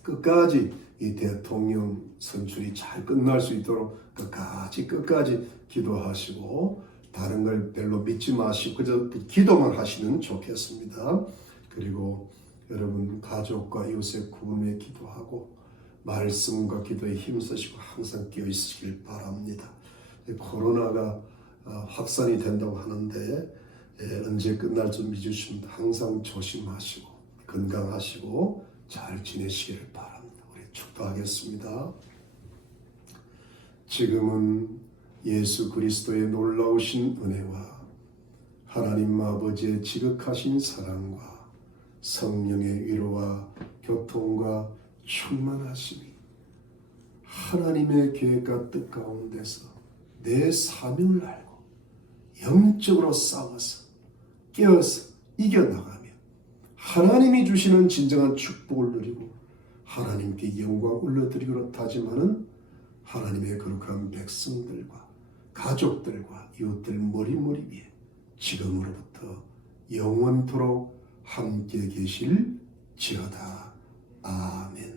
끝까지 이 대통령 선출이 잘 끝날 수 있도록 끝까지 기도하시고 다른 걸 별로 믿지 마시고 그저 기도만 하시면 좋겠습니다. 그리고 여러분 가족과 이웃의 구분에 기도하고 말씀과 기도에 힘쓰시고 항상 깨어 있으시길 바랍니다. 코로나가 확산이 된다고 하는데 언제 끝날지 믿으시면 항상 조심하시고 건강하시고 잘 지내시기를 바랍니다. 우리 축도하겠습니다. 지금은 예수 그리스도의 놀라우신 은혜와 하나님 아버지의 지극하신 사랑과 성령의 위로와 교통과 충만하심이 하나님의 계획과 뜻 가운데서 내 사명을 알고 영적으로 싸워서 깨어서 이겨나가며 하나님이 주시는 진정한 축복을 누리고 하나님께 영광 올려드리기로 다짐하는 하나님의 거룩한 백성들과 가족들과 이웃들 머리머리 위에 지금으로부터 영원토록 함께 계실지어다. 아멘.